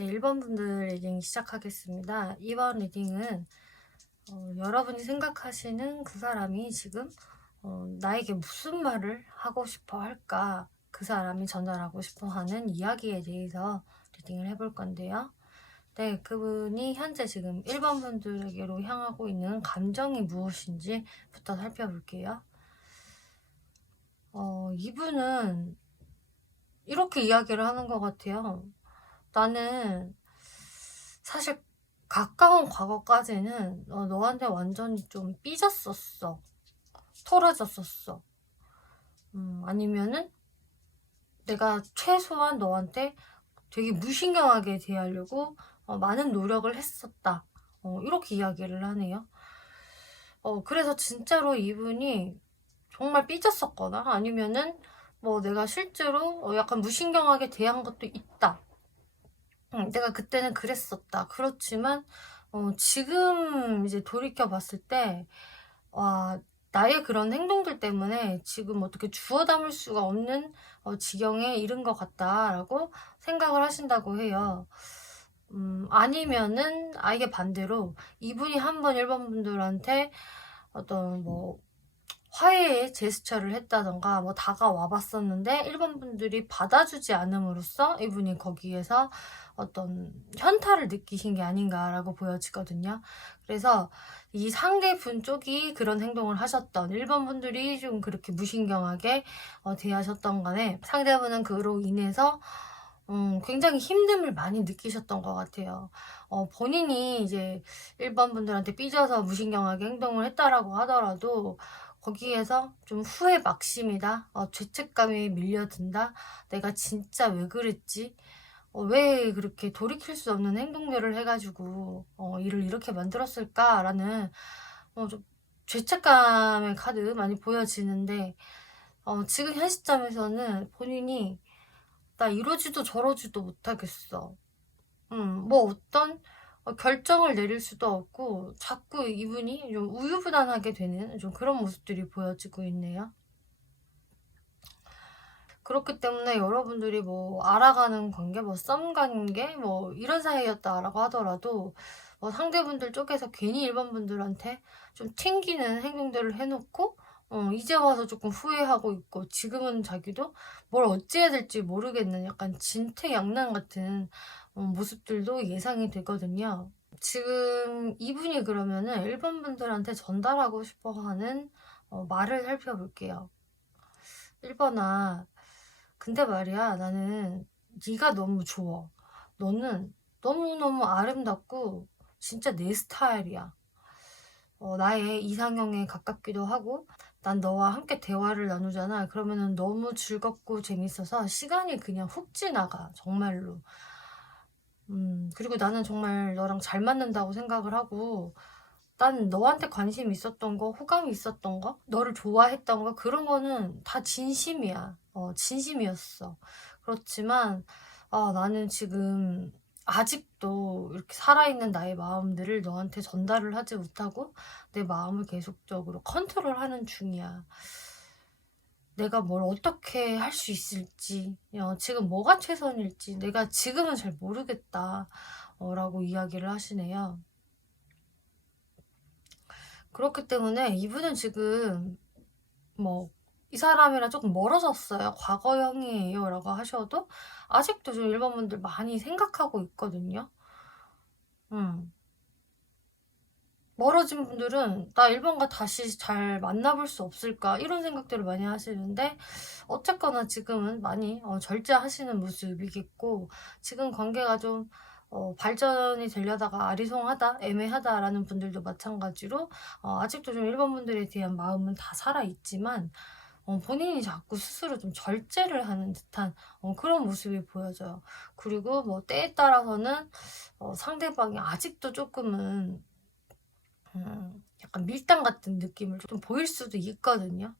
네, 1번 분들 리딩 시작하겠습니다. 이번 리딩은 여러분이 생각하시는 그 사람이 지금 나에게 무슨 말을 하고 싶어 할까, 그 사람이 전달하고 싶어 하는 이야기에 대해서 리딩을 해볼 건데요. 네, 그분이 현재 지금 1번 분들에게로 향하고 있는 감정이 무엇인지부터 살펴볼게요. 이분은 이렇게 이야기를 하는 것 같아요. 나는 사실 가까운 과거까지는 너한테 완전히 좀 삐졌었어. 토라졌었어. 아니면은 내가 최소한 너한테 되게 무신경하게 대하려고 많은 노력을 했었다. 이렇게 이야기를 하네요. 그래서 진짜로 이분이 정말 삐졌었거나 아니면은 뭐 내가 실제로 약간 무신경하게 대한 것도 있다. 내가 그때는 그랬었다. 그렇지만 지금 이제 돌이켜 봤을 때 와, 나의 그런 행동들 때문에 지금 어떻게 주워 담을 수가 없는 지경에 이른 것 같다라고 생각을 하신다고 해요. 아니면은 아예 반대로 이분이 한번 1번 분들한테 어떤 뭐 화해의 제스처를 했다던가 뭐 다가와 봤었는데 1번 분들이 받아주지 않음으로써 이분이 거기에서 어떤 현타를 느끼신 게 아닌가라고 보여지거든요. 그래서 이 상대분 쪽이 그런 행동을 하셨던 1번 분들이 좀 그렇게 무신경하게 대하셨던 간에 상대분은 그로 인해서 굉장히 힘듦을 많이 느끼셨던 것 같아요. 본인이 이제 1번 분들한테 삐져서 무신경하게 행동을 했다라고 하더라도 거기에서 좀 후회 막심이다, 죄책감이 밀려든다, 내가 진짜 왜 그랬지, 왜 그렇게 돌이킬 수 없는 행동들을 해가지고 일을 이렇게 만들었을까라는 좀 죄책감의 카드 많이 보여지는데 지금 현 시점에서는 본인이 나 이러지도 저러지도 못하겠어. 뭐 어떤 결정을 내릴 수도 없고 자꾸 이분이 좀 우유부단하게 되는 좀 그런 모습들이 보여지고 있네요. 그렇기 때문에 여러분들이 뭐 알아가는 관계, 뭐 썸 관계, 뭐 이런 사이였다라고 하더라도 상대분들 쪽에서 괜히 1번 분들한테 좀 튕기는 행동들을 해놓고 이제 와서 조금 후회하고 있고 지금은 자기도 뭘 어찌해야 될지 모르겠는 약간 진퇴양난 같은 모습들도 예상이 되거든요. 지금 이분이 그러면은 1번 분들한테 전달하고 싶어 하는 말을 살펴볼게요. 1번아, 근데 말이야, 나는 네가 너무 좋아. 너는 너무너무 아름답고 진짜 내 스타일이야. 나의 이상형에 가깝기도 하고 난 너와 함께 대화를 나누잖아. 그러면은 너무 즐겁고 재밌어서 시간이 그냥 훅 지나가, 정말로. 그리고 나는 정말 너랑 잘 맞는다고 생각을 하고 난 너한테 관심 있었던 거, 호감이 있었던 거, 너를 좋아했던 거, 그런 거는 다 진심이야. 진심이었어. 그렇지만 나는 지금 아직도 이렇게 살아있는 나의 마음들을 너한테 전달을 하지 못하고 내 마음을 계속적으로 컨트롤하는 중이야. 내가 뭘 어떻게 할 수 있을지, 지금 뭐가 최선일지 내가 지금은 잘 모르겠다, 라고 이야기를 하시네요. 그렇기 때문에 이분은 지금 뭐 이 사람이랑 조금 멀어졌어요. 과거형이에요 라고 하셔도 아직도 좀 1번 분들 많이 생각하고 있거든요. 음. 멀어진 분들은 '나 1번과 다시 잘 만나볼 수 없을까?' 이런 생각들을 많이 하시는데 어쨌거나 지금은 많이 절제하시는 모습이겠고, 지금 관계가 좀 발전이 되려다가 아리송하다, 애매하다라는 분들도 마찬가지로 아직도 좀 1번 분들에 대한 마음은 다 살아 있지만 본인이 자꾸 스스로 좀 절제를 하는 듯한 그런 모습이 보여져요. 그리고 뭐 때에 따라서는 상대방이 아직도 쪼끔은 약간 밀당 같은 느낌을 좀 보일 수도 있거든요.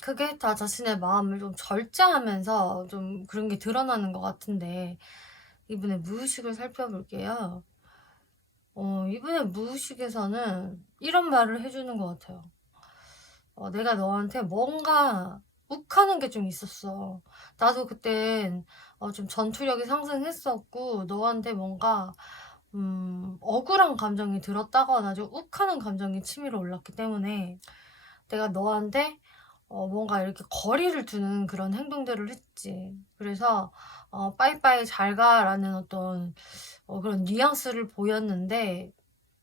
그게 다 자신의 마음을 좀 절제하면서 좀 그런 게 드러나는 것 같은데, 이분의 무의식을 살펴볼게요. 이분의 무의식에서는 이런 말을 해주는 것 같아요. 내가 너한테 뭔가 욱하는 게 좀 있었어. 나도 그땐 좀 전투력이 상승했었고 너한테 뭔가 억울한 감정이 들었다거나 좀 욱하는 감정이 치밀어 올랐기 때문에 내가 너한테 뭔가 이렇게 거리를 두는 그런 행동들을 했지. 그래서 "빠이빠이 잘 가."라는 어떤 그런 뉘앙스를 보였는데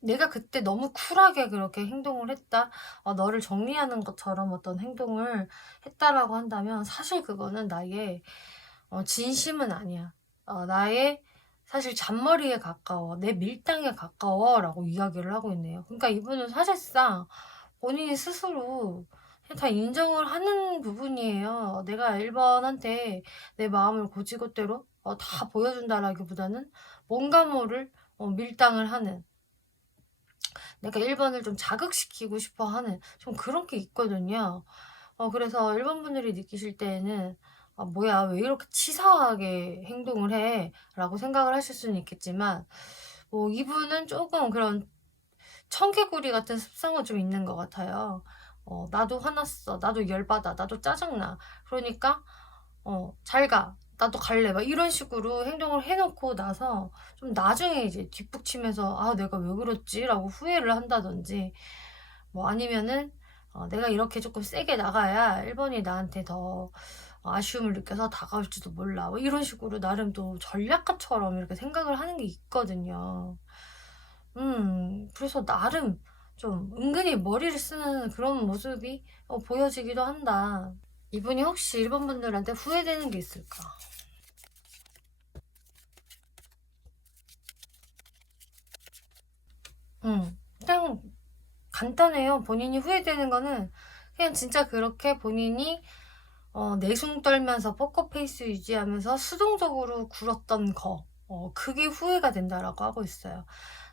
내가 그때 너무 쿨하게 그렇게 행동을 했다. 너를 정리하는 것처럼 어떤 행동을 했다라고 한다면 사실 그거는 나의 진심은 아니야. 나의 사실 잔머리에 가까워. 내 밀당에 가까워라고 이야기를 하고 있네요. 그러니까 이분은 사실상 본인이 스스로 그냥 다 인정을 하는 부분이에요. 내가 1번한테 내 마음을 고지고대로 다 보여준다라기보다는 뭔가 모를 밀당을 하는, 내가 1번을 좀 자극시키고 싶어 하는 좀 그런 게 있거든요. 그래서 1번 분들이 느끼실 때에는 '아 뭐야 왜 이렇게 치사하게 행동을 해?' 라고 생각을 하실 수는 있겠지만 이분은 쪼금 그런 청개구리 같은 습성은 좀 있는 것 같아요. '나도 화났어. 나도 열받아. 나도 짜증나. 그러니까 잘 가. 나도 갈래.' 막 이런 식으로 행동을 해 놓고 나서 좀 나중에 이제 뒷북치면서 '아 내가 왜 그랬지?'라고 후회를 한다든지 아니면은 '내가 이렇게 쪼끔 세게 나가야 1 번이 나한테 더 아쉬움을 느껴서 다가올지도 몰라.' 뭐 이런 식으로 나름 또 전략가처럼 이렇게 생각을 하는 게 있거든요. 그래서 나름 좀 은근히 머리를 쓰는 그런 모습이 보여지기도 한다. 이분이 혹시 1번 분들한테 후회되는 게 있을까? 그냥 간단해요. 본인이 후회되는 거는 그냥 진짜 그렇게 본인이 내숭 떨면서 포커페이스 유지하면서 수동적으로 굴었던 거, 그게 후회가 된다라고 하고 있어요.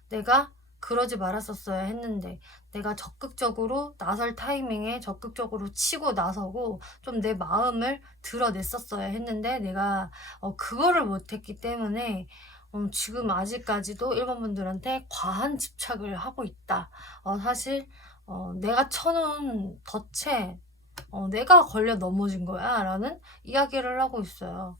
내가 그러지 말았었어야 했는데, 내가 적극적으로 나설 타이밍에 적극적으로 치고 나서고 좀 내 마음을 드러냈었어야 했는데 내가 그거를 못했기 때문에 지금 아직까지도 1번 분들한테 과한 집착을 하고 있다. 사실 내가 쳐놓은 덫에 "내가 걸려 넘어진 거야."라는 이야기를 하고 있어요.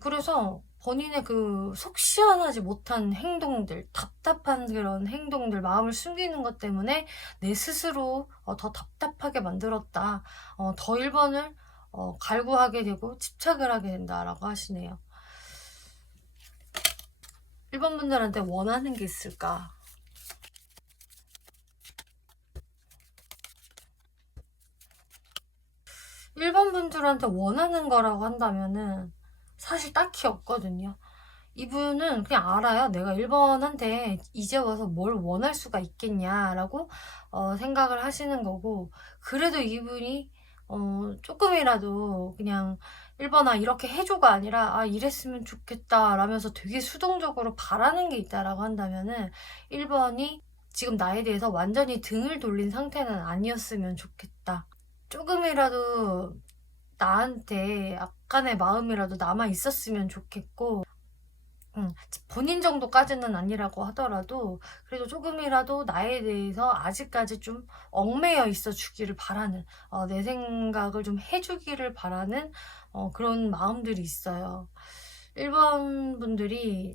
그래서 본인의 그 속 시원하지 못한 행동들, 답답한 그런 행동들, 마음을 숨기는 것 때문에 내 스스로 더 답답하게 만들었다. 더 1번을 갈구하게 되고 집착을 하게 된다라고 하시네요. 1번 분들한테 원하는 게 있을까? 1번 분들한테 원하는 거라고 한다면은 사실 딱히 없거든요. 이분은 그냥 알아요. '내가 1번한테 이제 와서 뭘 원할 수가 있겠냐.'라고 생각을 하시는 거고, 그래도 이분이 쪼끔이라도 그냥 1번아 이렇게 해 줘가 아니라 '아 이랬으면 좋겠다.' 라면서 되게 수동적으로 바라는 게 있다라고 한다면은 1번이 지금 나에 대해서 완전히 등을 돌린 상태는 아니었으면 좋겠다. 쪼금이라도 나한테 약간의 마음이라도 남아 있었으면 좋겠고, 본인 정도까지는 아니라고 하더라도 그래도 조금이라도 나에 대해서 아직까지 좀 얽매여 있어 주기를 바라는, 내 생각을 좀 해 주기를 바라는 그런 마음들이 있어요. 1번 분들이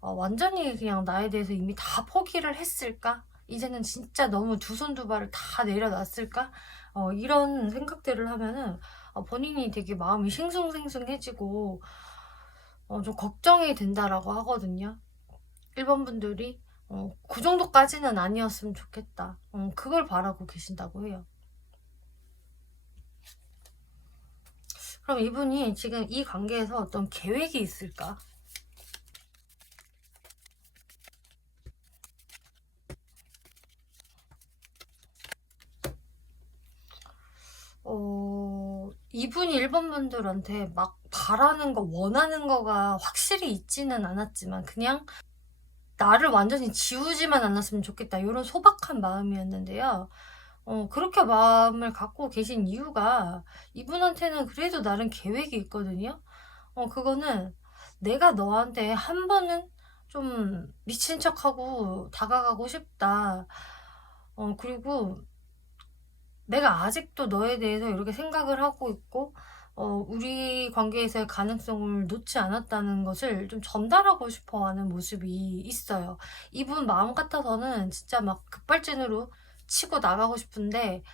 '완전히 그냥 나에 대해서 이미 다 포기를 했을까? 이제는 진짜 너무 두 손 두 발을 다 내려놨을까?' 이런 생각들을 하면은 본인이 되게 마음이 싱숭생숭해지고 좀 걱정이 된다라고 하거든요. 1번 분들이 '그 정도까지는 아니었으면 좋겠다.' 그걸 바라고 계신다고 해요. 그럼 이분이 지금 이 관계에서 어떤 계획이 있을까? 이분이 1번 분들한테 막 바라는 거, 원하는 거가 확실히 있지는 않았지만 그냥 '나를 완전히 지우지만 않았으면 좋겠다.' 요런 소박한 마음이었는데요. 그렇게 마음을 갖고 계신 이유가 이분한테는 그래도 나름 계획이 있거든요. 그거는 '내가 너한테 한 번은 좀 미친 척하고 다가가고 싶다.' 그리고 내가 아직도 너에 대해서 이렇게 생각을 하고 있고 우리 관계에서의 가능성을 놓지 않았다는 것을 좀 전달하고 싶어 하는 모습이 있어요. 이분 마음 같아서는 진짜 막 급발진으로 치고 나가고 싶은데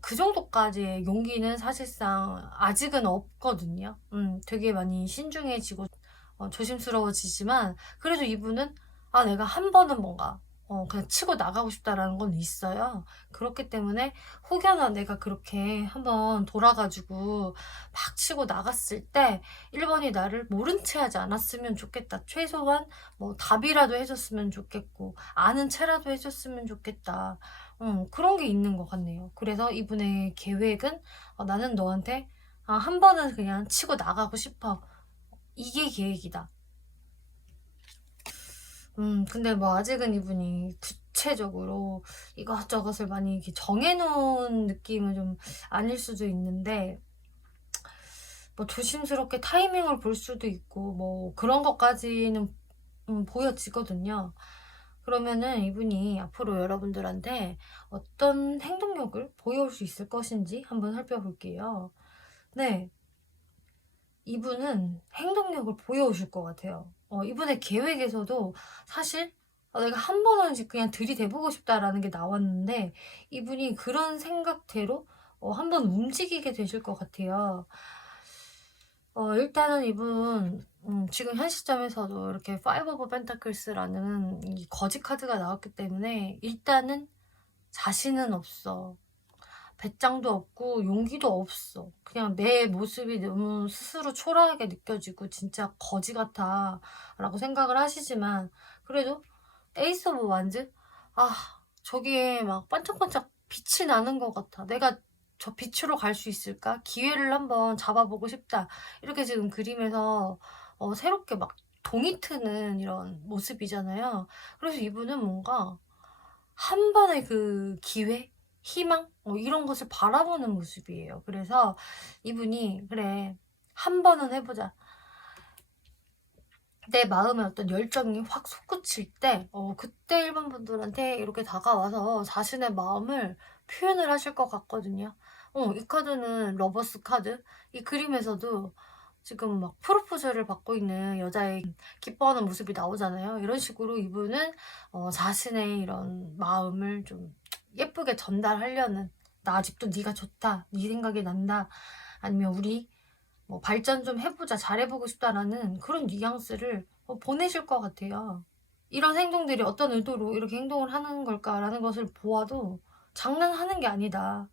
그 정도까지의 용기는 사실상 아직은 없거든요. 되게 많이 신중해지고 조심스러워지지만 그래도 이분은 내가 한 번은 뭔가 그냥 치고 나가고 싶다라는 건 있어요. 그렇기 때문에 혹여나 내가 그렇게 한번 돌아가지고 막 치고 나갔을 때 1번이 나를 모른 채 하지 않았으면 좋겠다. 최소한 뭐 답이라도 해줬으면 좋겠고 아는 채라도 해줬으면 좋겠다. 그런 게 있는 것 같네요. 그래서 이분의 계획은 나는 너한테 한 번은 그냥 치고 나가고 싶어. 이게 계획이다. 근데 뭐 아직은 이분이 구체적으로 이것저것을 많이 이렇게 정해놓은 느낌은 좀 아닐 수도 있는데, 뭐 조심스럽게 타이밍을 볼 수도 있고, 뭐 그런 것까지는 보여지거든요. 그러면은 이분이 앞으로 여러분들한테 어떤 행동력을 보여올 수 있을 것인지 한번 살펴볼게요. 네. 이분은 행동력을 보여오실 것 같아요. 이분의 계획에서도 사실 내가 한 번은 그냥 들이대보고 싶다라는 게 나왔는데 이분이 그런 생각대로 한번 움직이게 되실 것 같아요. 일단은 이분 지금 현 시점에서도 이렇게 파이브 오브 펜타클스라는 이 거지 카드가 나왔기 때문에 일단은 자신은 없어. 배짱도 없고 용기도 없어. 그냥 내 모습이 너무 스스로 초라하게 느껴지고 진짜 거지 같아 라고 생각을 하시지만 그래도 에이스 오브 완즈? 저기에 막 반짝반짝 빛이 나는 것 같아. 내가 저 빛으로 갈 수 있을까? 기회를 한번 잡아보고 싶다. 이렇게 지금 그림에서 새롭게 막 동이 트는 이런 모습이잖아요. 그래서 이분은 뭔가 한 번의 그 기회? 희망? 이런 것을 바라보는 모습이에요. 그래서 이분이 그래 한 번은 해보자. 내 마음에 어떤 열정이 확 솟구칠 때 그때 일반 분들한테 이렇게 다가와서 자신의 마음을 표현을 하실 것 같거든요. 이 카드는 러버스 카드. 이 그림에서도 지금 막 프로포즈를 받고 있는 여자의 기뻐하는 모습이 나오잖아요. 이런 식으로 이분은 자신의 이런 마음을 좀 예쁘게 전달하려는, 나 아직도 네가 좋다, 네 생각이 난다, 아니면 우리 뭐 발전 좀 해보자, 잘해보고 싶다라는 그런 뉘앙스를 보내실 것 같아요. 이런 행동들이 어떤 의도로 이렇게 행동을 하는 걸까라는 것을 보아도 장난하는 게 아니다.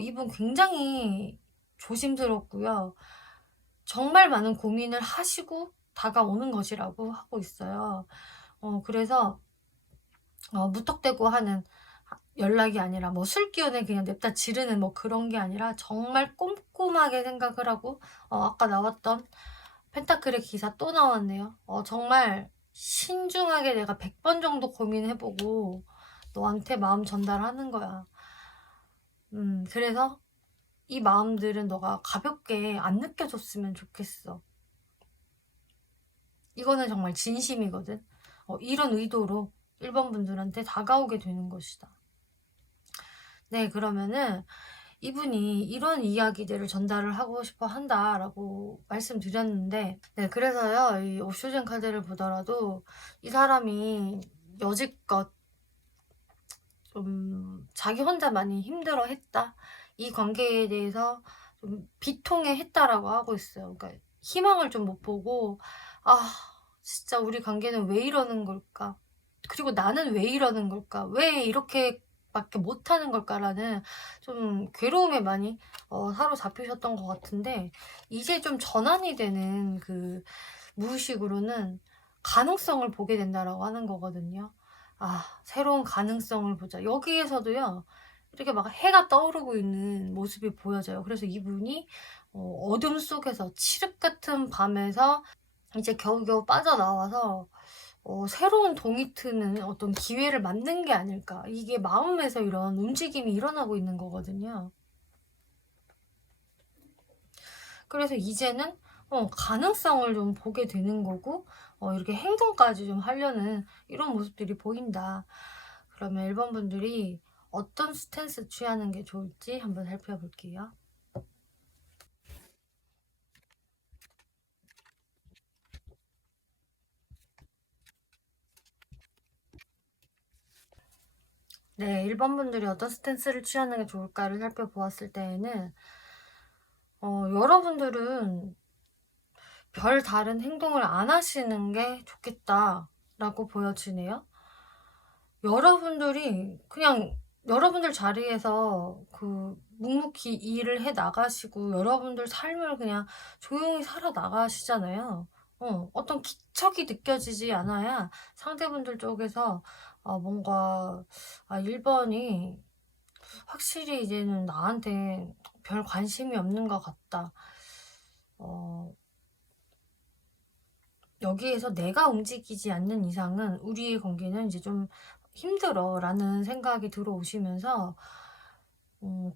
이분 굉장히 조심스럽고요. 정말 많은 고민을 하시고 다가오는 것이라고 하고 있어요. 그래서 무턱대고 하는 연락이 아니라 뭐 술 기운에 그냥 냅다 지르는 뭐 그런 게 아니라 정말 꼼꼼하게 생각을 하고 아까 나왔던 펜타클의 기사 또 나왔네요. 정말 신중하게 내가 100번 정도 고민해보고 너한테 마음 전달하는 거야. 그래서 이 마음들은 너가 가볍게 안 느껴졌으면 좋겠어. 이거는 정말 진심이거든. 이런 의도로 1번 분들한테 다가오게 되는 것이다. 네, 그러면은 이분이 이런 이야기들을 전달을 하고 싶어 한다라고 말씀드렸는데, 네, 그래서요, 이 옵쇼전 카드를 보더라도 이 사람이 여지껏 좀 자기 혼자 많이 힘들어 했다. 이 관계에 대해서 좀 비통해 했다라고 하고 있어요. 그러니까 희망을 좀 못 보고, 진짜 우리 관계는 왜 이러는 걸까? 그리고 나는 왜 이러는 걸까? 왜 이렇게밖에 못하는 걸까라는 좀 괴로움에 많이 사로잡히셨던 것 같은데, 이제 좀 전환이 되는 그 무의식으로는 가능성을 보게 된다라고 하는 거거든요. 새로운 가능성을 보자. 여기에서도요, 이렇게 막 해가 떠오르고 있는 모습이 보여져요. 그래서 이분이 어둠 속에서, 칠흑 같은 밤에서 이제 겨우겨우 빠져나와서 새로운 동이 트는 어떤 기회를 만든 게 아닐까. 이게 마음에서 이런 움직임이 일어나고 있는 거거든요. 그래서 이제는 가능성을 좀 보게 되는 거고 이렇게 행동까지 좀 하려는 이런 모습들이 보인다. 그러면 1번 분들이 어떤 스탠스 취하는 게 좋을지 한번 살펴볼게요. 네, 1번 분들이 어떤 스탠스를 취하는 게 좋을까를 살펴보았을 때에는 여러분들은 별 다른 행동을 안 하시는 게 좋겠다라고 보여지네요. 여러분들이 그냥 여러분들 자리에서 묵묵히 일을 해 나가시고 여러분들 삶을 그냥 조용히 살아 나가시잖아요. 어떤 기척이 느껴지지 않아야 상대분들 쪽에서 뭔가 1번이 확실히 이제는 나한테 별 관심이 없는 것 같다. 여기에서 내가 움직이지 않는 이상은 우리의 관계는 이제 좀 힘들어 라는 생각이 들어오시면서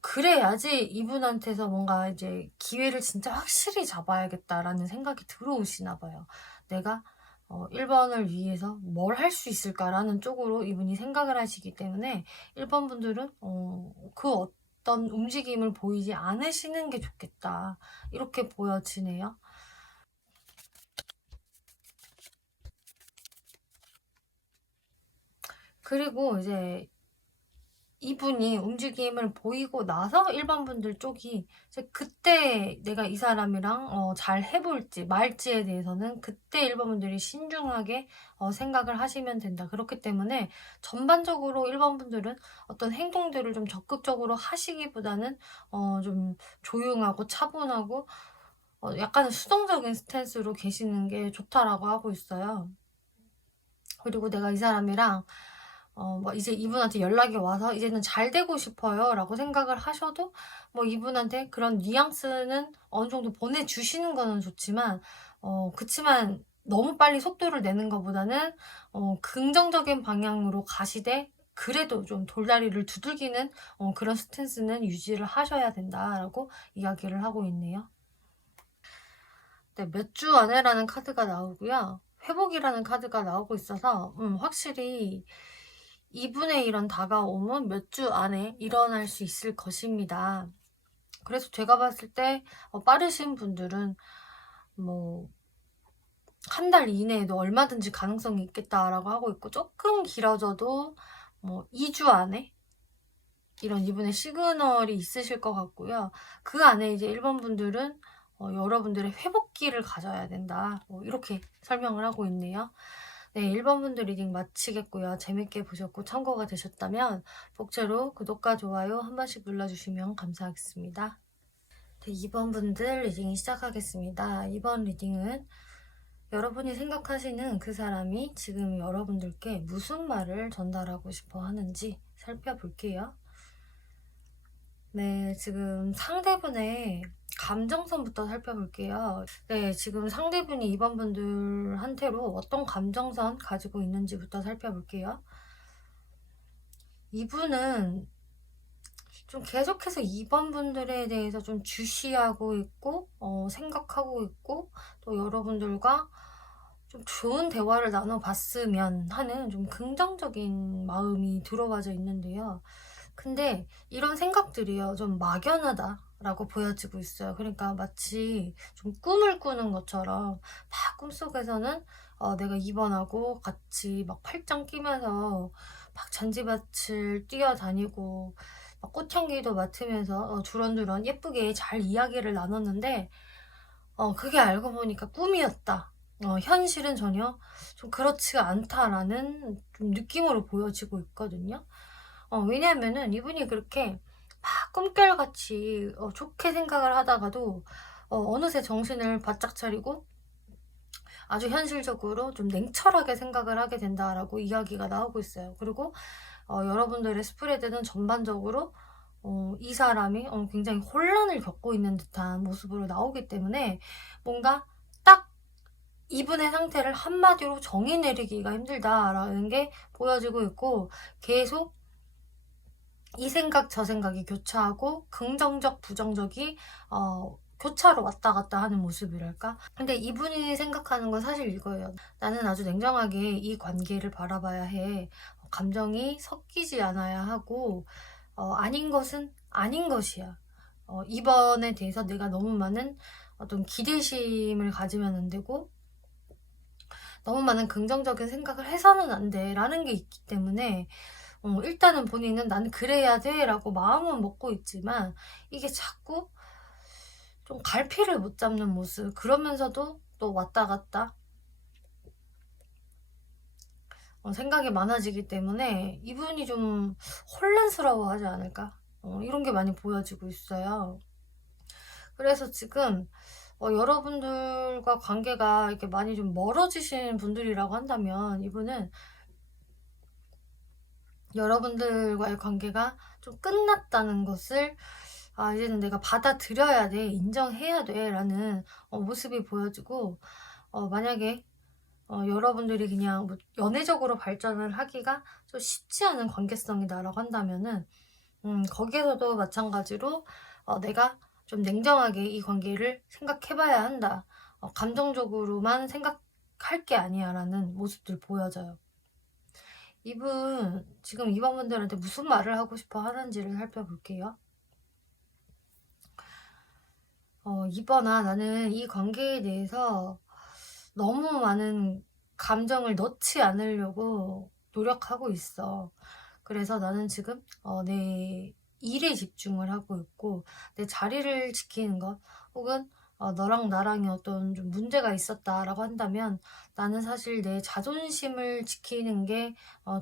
그래야지 이분한테서 뭔가 이제 기회를 진짜 확실히 잡아야겠다라는 생각이 들어오시나 봐요. 내가 1번을 위해서 뭘 할 수 있을까라는 쪽으로 이분이 생각을 하시기 때문에 1번 분들은 그 어떤 움직임을 보이지 않으시는 게 좋겠다. 이렇게 보여지네요. 그리고 이제 이분이 움직임을 보이고 나서 1번 분들 쪽이 이제 그때 내가 이 사람이랑 잘 해볼지 말지에 대해서는 그때 1번 분들이 신중하게 생각을 하시면 된다. 그렇기 때문에 전반적으로 1번 분들은 어떤 행동들을 좀 적극적으로 하시기보다는 좀 조용하고 차분하고 약간 수동적인 스탠스로 계시는 게 좋다라고 하고 있어요. 그리고 내가 이 사람이랑 뭐 이제 이분한테 연락이 와서 이제는 잘 되고 싶어요 라고 생각을 하셔도 뭐 이분한테 그런 뉘앙스는 어느 정도 보내주시는 거는 좋지만 그치만 너무 빨리 속도를 내는 것보다는 긍정적인 방향으로 가시되 그래도 좀 돌다리를 두들기는 그런 스탠스는 유지를 하셔야 된다라고 이야기를 하고 있네요. 네, 몇 주 안에라는 카드가 나오고요. 회복이라는 카드가 나오고 있어서 확실히 이분의 이런 다가옴은 몇 주 안에 일어날 수 있을 것입니다. 그래서 제가 봤을 때 빠르신 분들은 뭐 한 달 이내에도 얼마든지 가능성이 있겠다라고 하고 있고 조금 길어져도 뭐 2주 안에 이런 이분의 시그널이 있으실 것 같고요. 그 안에 이제 1번 분들은 여러분들의 회복기를 가져야 된다. 이렇게 설명을 하고 있네요. 네, 1번 분들 리딩 마치겠고요. 재밌게 보셨고 참고가 되셨다면 복채로 구독과 좋아요 한 번씩 눌러주시면 감사하겠습니다. 네, 2번 분들 리딩 시작하겠습니다. 이번 리딩은 여러분이 생각하시는 그 사람이 지금 여러분들께 무슨 말을 전달하고 싶어 하는지 살펴볼게요. 네, 지금 상대분의 감정선부터 살펴볼게요. 네, 지금 상대분이 이번 분들한테로 어떤 감정선 가지고 있는지부터 살펴볼게요. 이분은 좀 계속해서 이번 분들에 대해서 좀 주시하고 있고, 생각하고 있고, 또 여러분들과 좀 좋은 대화를 나눠봤으면 하는 좀 긍정적인 마음이 들어와져 있는데요. 근데 이런 생각들이요, 좀 막연하다라고 보여지고 있어요. 그러니까 마치 좀 꿈을 꾸는 것처럼 막 꿈속에서는 내가 이번하고 같이 막 팔짱 끼면서 막 잔디밭을 뛰어다니고 막 꽃향기도 맡으면서 두런두런 예쁘게 잘 이야기를 나눴는데 그게 알고 보니까 꿈이었다. 현실은 전혀 좀 그렇지가 않다라는 좀 느낌으로 보여지고 있거든요. 왜냐하면은 이분이 그렇게 막 꿈결같이 좋게 생각을 하다가도 어느새 정신을 바짝 차리고 아주 현실적으로 좀 냉철하게 생각을 하게 된다라고 이야기가 나오고 있어요. 그리고 여러분들의 스프레드는 전반적으로 이 사람이 굉장히 혼란을 겪고 있는 듯한 모습으로 나오기 때문에 뭔가 딱 이분의 상태를 한마디로 정의 내리기가 힘들다라는 게 보여지고 있고 계속 이 생각 저 생각이 교차하고 긍정적 부정적이 교차로 왔다 갔다 하는 모습이랄까? 근데 이분이 생각하는 건 사실 이거예요. 나는 아주 냉정하게 이 관계를 바라봐야 해. 감정이 섞이지 않아야 하고 아닌 것은 아닌 것이야. 이번에 대해서 내가 너무 많은 어떤 기대심을 가지면 안 되고 너무 많은 긍정적인 생각을 해서는 안 돼라는 게 있기 때문에 일단은 본인은 '나는 그래야 돼.'라고 마음은 먹고 있지만 이게 자꾸 좀 갈피를 못 잡는 모습, 그러면서도 또 왔다 갔다 생각이 많아지기 때문에 이분이 좀 혼란스러워하지 않을까? 이런 게 많이 보여지고 있어요. 그래서 지금 여러분들과 관계가 이렇게 많이 좀 멀어지신 분들이라고 한다면 이분은 여러분들과의 관계가 좀 끝났다는 것을 이제는 내가 받아들여야 돼, 인정해야 돼 라는 모습이 보여지고, 만약에 여러분들이 그냥 뭐 연애적으로 발전을 하기가 좀 쉽지 않은 관계성이다라고 한다면은 거기에서도 마찬가지로 내가 좀 냉정하게 이 관계를 생각해봐야 한다. 감정적으로만 생각할 게 아니야라는 모습들 보여져요. 지금 이번 분들한테 무슨 말을 하고 싶어 하는지를 살펴볼게요. 이번아, 나는 이 관계에 대해서 너무 많은 감정을 넣지 않으려고 노력하고 있어. 그래서 나는 지금 내 일에 집중을 하고 있고, 내 자리를 지키는 것, 혹은 너랑 나랑의 어떤 좀 문제가 있었다라고 한다면 나는 사실 내 자존심을 지키는 게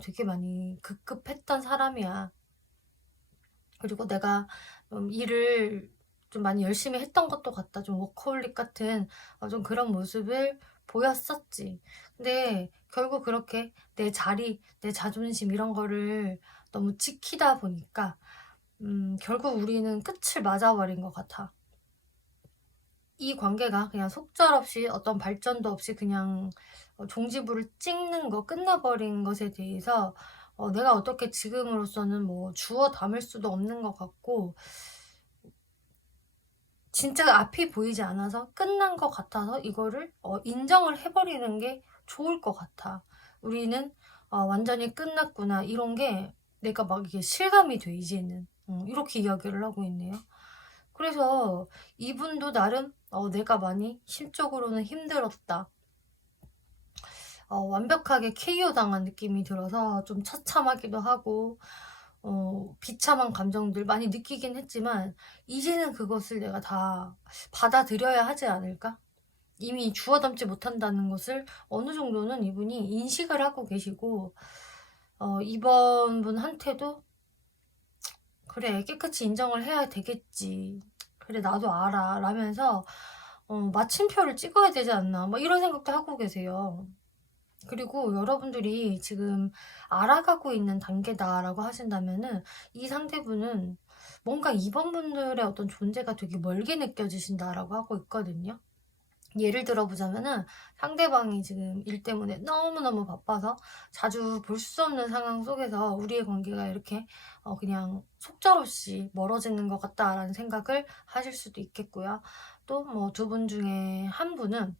되게 많이 급급했던 사람이야. 그리고 내가 일을 좀 많이 열심히 했던 것도 같다. 좀 워커홀릭 같은 좀 그런 모습을 보였었지. 근데 결국 그렇게 내 자리, 내 자존심 이런 거를 너무 지키다 보니까 결국 우리는 끝을 맞아버린 것 같아. 이 관계가 그냥 속절없이 어떤 발전도 없이 그냥 종지부를 찍는 거, 끝나버린 것에 대해서 내가 어떻게 지금으로서는 뭐 주워 담을 수도 없는 것 같고, 진짜 앞이 보이지 않아서 끝난 것 같아서 이거를 인정을 해버리는 게 좋을 것 같아. 우리는 완전히 끝났구나 이런 게 내가 막 이게 실감이 돼 이제는. 이렇게 이야기를 하고 있네요. 그래서 이분도 나름 내가 많이 심적으로는 힘들었다, 완벽하게 KO 당한 느낌이 들어서 좀 처참하기도 하고 비참한 감정들 많이 느끼긴 했지만 이제는 그것을 내가 다 받아들여야 하지 않을까? 이미 주워 담지 못한다는 것을 어느 정도는 이분이 인식을 하고 계시고, 이번 분한테도 그래, 깨끗이 인정을 해야 되겠지, 그래 나도 알아 라면서 마침표를 찍어야 되지 않나, 뭐 이런 생각도 하고 계세요. 그리고 여러분들이 지금 알아가고 있는 단계다라고 하신다면은 이 상대분은 뭔가 이번 분들의 어떤 존재가 되게 멀게 느껴지신다라고 하고 있거든요. 예를 들어보자면은 상대방이 지금 일 때문에 너무너무 바빠서 자주 볼 수 없는 상황 속에서 우리의 관계가 이렇게 그냥 속절없이 멀어지는 것 같다라는 생각을 하실 수도 있겠고요. 또 뭐 두 분 중에 한 분은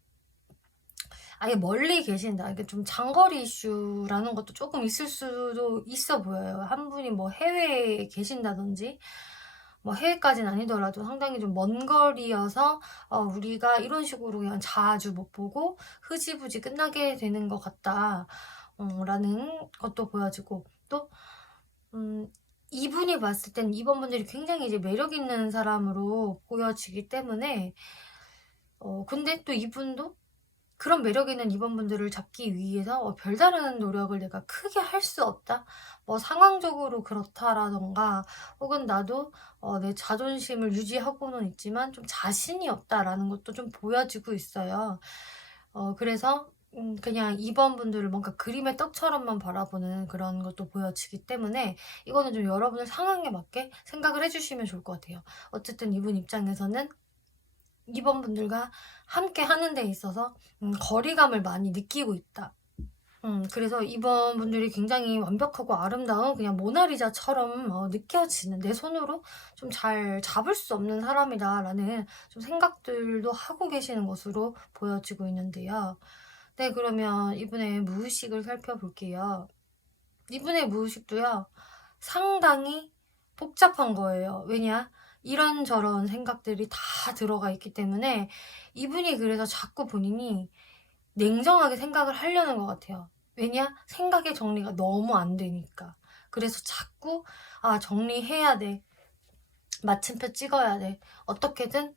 아예 멀리 계신다, 이게 좀 장거리 이슈라는 것도 조금 있을 수도 있어 보여요. 한 분이 뭐 해외에 계신다든지, 뭐 해외까지는 아니더라도 상당히 좀 먼 거리여서 우리가 이런 식으로 그냥 자주 못 보고 흐지부지 끝나게 되는 것 같다 라는 것도 보여지고, 또 이분이 봤을 땐 이번 분들이 굉장히 이제 매력 있는 사람으로 보여지기 때문에 근데 또 이분도 그런 매력 있는 이번분들을 잡기 위해서 별다른 노력을 내가 크게 할 수 없다, 뭐 상황적으로 그렇다라던가, 혹은 나도 내 자존심을 유지하고는 있지만 좀 자신이 없다라는 것도 좀 보여지고 있어요. 그래서 그냥 이번분들을 뭔가 그림의 떡처럼만 바라보는 그런 것도 보여지기 때문에 이거는 좀 여러분의 상황에 맞게 생각을 해주시면 좋을 것 같아요. 어쨌든 이분 입장에서는 이번 분들과 함께 하는 데 있어서 거리감을 많이 느끼고 있다. 그래서 이번 분들이 굉장히 완벽하고 아름다운 그냥 모나리자처럼 느껴지는, 내 손으로 좀 잘 잡을 수 없는 사람이다라는 좀 생각들도 하고 계시는 것으로 보여지고 있는데요. 네, 그러면 이분의 무의식을 살펴볼게요. 이분의 무의식도요, 상당히 복잡한 거예요. 왜냐? 이런저런 생각들이 다 들어가 있기 때문에 이분이 그래서 자꾸 본인이 냉정하게 생각을 하려는 것 같아요. 왜냐? 생각의 정리가 너무 안 되니까. 그래서 자꾸 정리해야 돼. 마침표 찍어야 돼. 어떻게든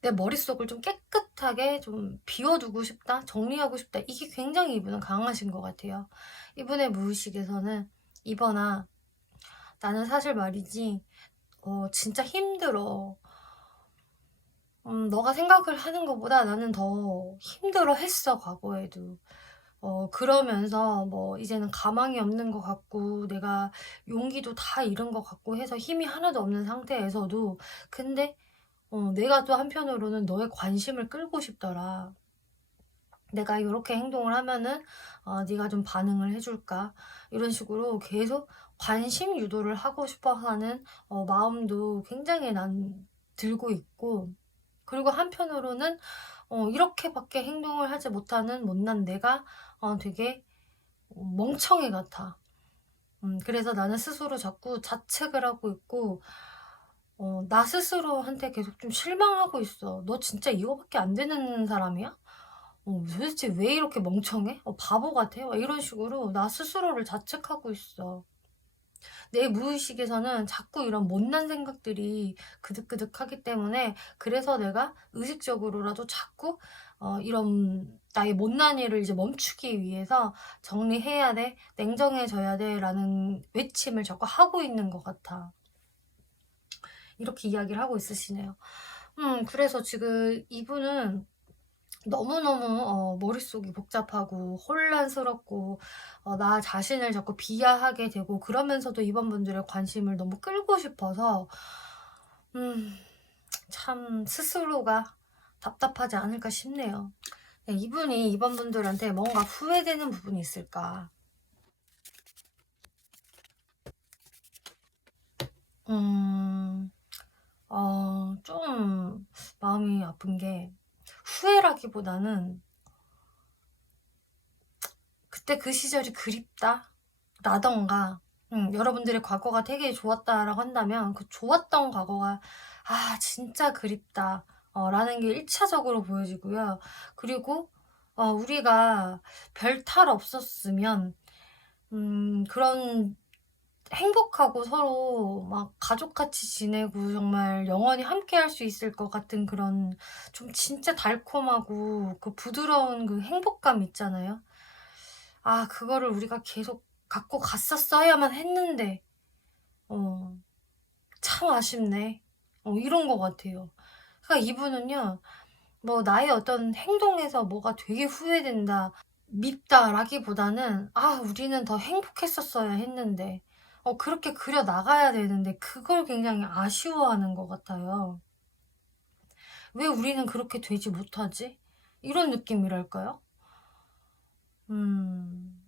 내 머릿속을 좀 깨끗하게 좀 비워두고 싶다. 정리하고 싶다. 이게 굉장히 이분은 강하신 것 같아요. 이분의 무의식에서는 이번아 나는 사실 말이지 진짜 힘들어. 너가 생각을 하는 것보다 나는 더 힘들어 했어, 과거에도. 그러면서 뭐 이제는 가망이 없는 것 같고 내가 용기도 다 잃은 것 같고 해서 힘이 하나도 없는 상태에서도 근데 내가 또 한편으로는 너의 관심을 끌고 싶더라. 내가 이렇게 행동을 하면은 네가 좀 반응을 해줄까? 이런 식으로 계속 관심 유도를 하고 싶어 하는 마음도 굉장히 난 들고 있고 그리고 한편으로는 이렇게밖에 행동을 하지 못하는 못난 내가 되게 멍청이 같아. 그래서 나는 스스로 자꾸 자책을 하고 있고 나 스스로한테 계속 좀 실망하고 있어. 너 진짜 이거밖에 안 되는 사람이야? 도대체 왜 이렇게 멍청해? 바보 같아? 막 이런 식으로 나 스스로를 자책하고 있어. 내 무의식에서는 자꾸 이런 못난 생각들이 그득그득하기 때문에 그래서 내가 의식적으로라도 자꾸 이런 나의 못난 일을 이제 멈추기 위해서 정리해야 돼, 냉정해져야 돼 라는 외침을 자꾸 하고 있는 것 같아. 이렇게 이야기를 하고 있으시네요. 그래서 지금 이분은 너무너무 머릿속이 복잡하고 혼란스럽고 나 자신을 자꾸 비하하게 되고 그러면서도 이번 분들의 관심을 너무 끌고 싶어서 참 스스로가 답답하지 않을까 싶네요. 네, 이분이 이번 분들한테 뭔가 후회되는 부분이 있을까? 좀 마음이 아픈 게 후회라기보다는 그때 그 시절이 그립다 라던가 여러분들의 과거가 되게 좋았다라고 한다면 그 좋았던 과거가 진짜 그립다 라는 게 1차적으로 보여지고요. 그리고 우리가 별 탈 없었으면 그런 행복하고 서로 막 가족같이 지내고 정말 영원히 함께 할 수 있을 것 같은 그런 좀 진짜 달콤하고 그 부드러운 그 행복감 있잖아요. 그거를 우리가 계속 갖고 갔었어야만 했는데 어 참 아쉽네. 이런 것 같아요. 그러니까 이분은요. 뭐 나의 어떤 행동에서 뭐가 되게 후회된다, 밉다라기보다는 우리는 더 행복했었어야 했는데 그렇게 그려 나가야 되는데 그걸 굉장히 아쉬워하는 것 같아요. 왜 우리는 그렇게 되지 못하지? 이런 느낌이랄까요? 음.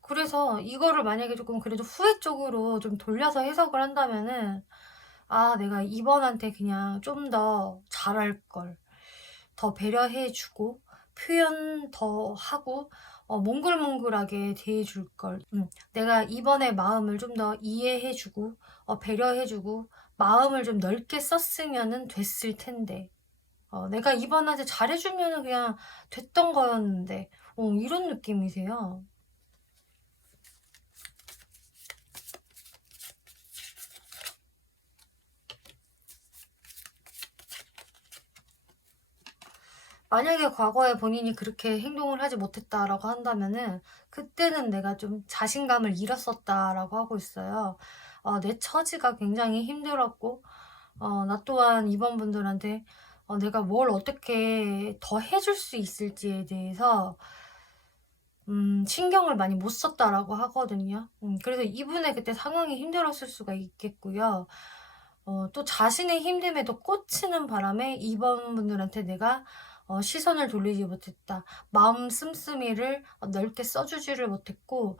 그래서 이거를 만약에 조금 그래도 후회 쪽으로 좀 돌려서 해석을 한다면은 내가 이번한테 그냥 좀 더 잘할 걸. 더 배려해 주고 표현 더 하고 몽글몽글하게 대해 줄 걸. 내가 이번의 마음을 좀 더 이해해 주고 배려해 주고 마음을 좀 넓게 썼으면은 됐을 텐데. 내가 이번한테 잘해 주면은 그냥 됐던 거였는데. 이런 느낌이세요. 만약에 과거에 본인이 그렇게 행동을 하지 못했다라고 한다면은 그때는 내가 좀 자신감을 잃었었다라고 하고 있어요. 내 처지가 굉장히 힘들었고 나 또한 이번 분들한테 내가 뭘 어떻게 더 해줄 수 있을지에 대해서 신경을 많이 못 썼다라고 하거든요. 그래서 이분의 그때 상황이 힘들었을 수가 있겠고요. 또 자신의 힘듦에도 꽂히는 바람에 이번 분들한테 내가 시선을 돌리지 못했다. 마음 씀씀이를 넓게 써주지를 못했고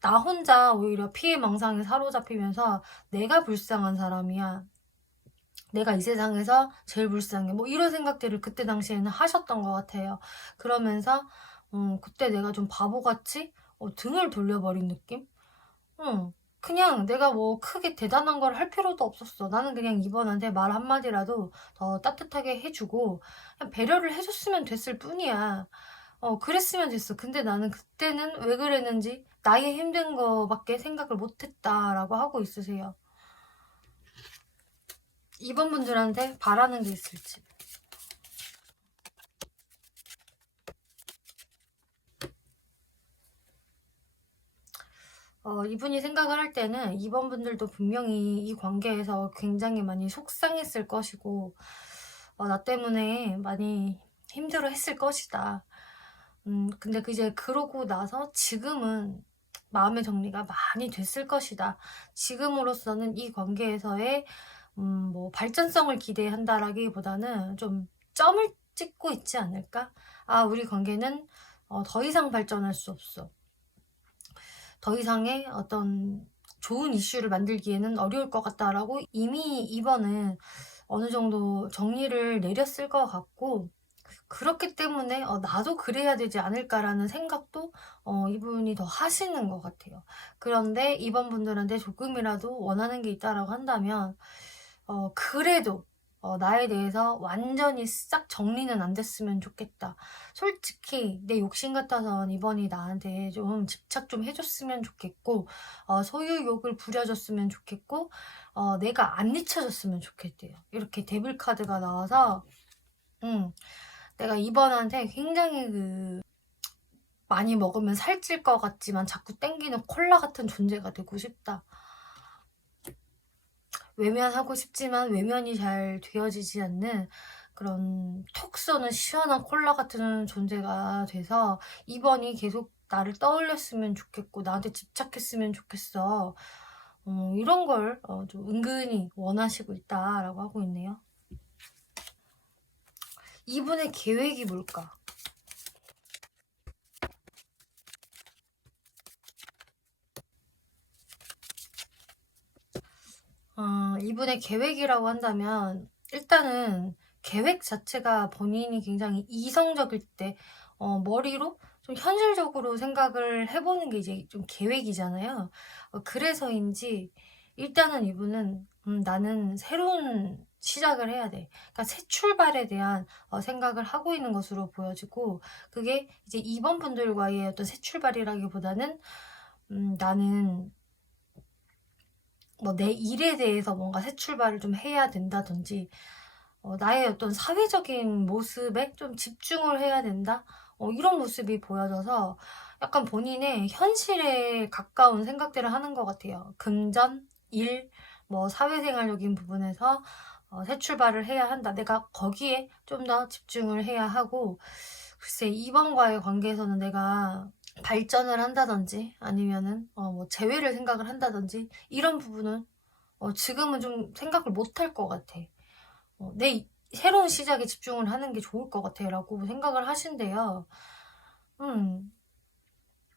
나 혼자 오히려 피해망상에 사로잡히면서 내가 불쌍한 사람이야. 내가 이 세상에서 제일 불쌍해. 뭐 이런 생각들을 그때 당시에는 하셨던 것 같아요. 그러면서 그때 내가 좀 바보같이 등을 돌려버린 느낌? 응. 그냥 내가 뭐 크게 대단한 걸 할 필요도 없었어. 나는 그냥 이번한테 말 한마디라도 더 따뜻하게 해주고 그냥 배려를 해줬으면 됐을 뿐이야. 그랬으면 됐어. 근데 나는 그때는 왜 그랬는지 나의 힘든 거밖에 생각을 못했다라고 하고 있으세요. 이번 분들한테 바라는 게 있을지. 이분이 생각을 할 때는 이번 분들도 분명히 이 관계에서 굉장히 많이 속상했을 것이고, 나 때문에 많이 힘들어 했을 것이다. 근데 이제 그러고 나서 지금은 마음의 정리가 많이 됐을 것이다. 지금으로서는 이 관계에서의 뭐 발전성을 기대한다라기보다는 좀 점을 찍고 있지 않을까? 아, 우리 관계는 더 이상 발전할 수 없어. 더 이상의 어떤 좋은 이슈를 만들기에는 어려울 것 같다라고 이미 이번은 어느 정도 정리를 내렸을 것 같고, 그렇기 때문에 나도 그래야 되지 않을까라는 생각도 이분이 더 하시는 것 같아요. 그런데 이번 분들한테 조금이라도 원하는 게 있다라고 한다면 그래도 나에 대해서 완전히 싹 정리는 안 됐으면 좋겠다. 솔직히 내 욕심 같아서 이번이 나한테 좀 집착 좀 해줬으면 좋겠고, 소유욕을 부려줬으면 좋겠고, 내가 안 잊혀졌으면 좋겠대요. 이렇게 데빌 카드가 나와서 내가 이번한테 굉장히 많이 먹으면 살찔 것 같지만 자꾸 땡기는 콜라 같은 존재가 되고 싶다. 외면하고 싶지만 외면이 잘 되어지지 않는 그런 톡 쏘는 시원한 콜라 같은 존재가 돼서 이번이 계속 나를 떠올렸으면 좋겠고 나한테 집착했으면 좋겠어. 이런 걸 좀 은근히 원하시고 있다라고 하고 있네요. 이분의 계획이 뭘까? 이분의 계획이라고 한다면 일단은 계획 자체가 본인이 굉장히 이성적일 때 머리로 좀 현실적으로 생각을 해보는 게 이제 좀 계획이잖아요. 그래서인지 일단은 이분은 나는 새로운 시작을 해야 돼. 그러니까 새 출발에 대한 생각을 하고 있는 것으로 보여지고 그게 이제 이번 분들과의 어떤 새 출발이라기보다는 나는 뭐 내 일에 대해서 뭔가 새 출발을 좀 해야 된다든지 나의 어떤 사회적인 모습에 좀 집중을 해야 된다? 이런 모습이 보여져서 약간 본인의 현실에 가까운 생각들을 하는 것 같아요. 금전, 일, 뭐 사회생활적인 부분에서 새 출발을 해야 한다. 내가 거기에 좀 더 집중을 해야 하고 글쎄 이번과의 관계에서는 내가 발전을 한다든지 아니면은 뭐 재회를 생각을 한다든지 이런 부분은 지금은 좀 생각을 못 할 것 같아. 내 새로운 시작에 집중을 하는 게 좋을 것 같아 라고 생각을 하신대요.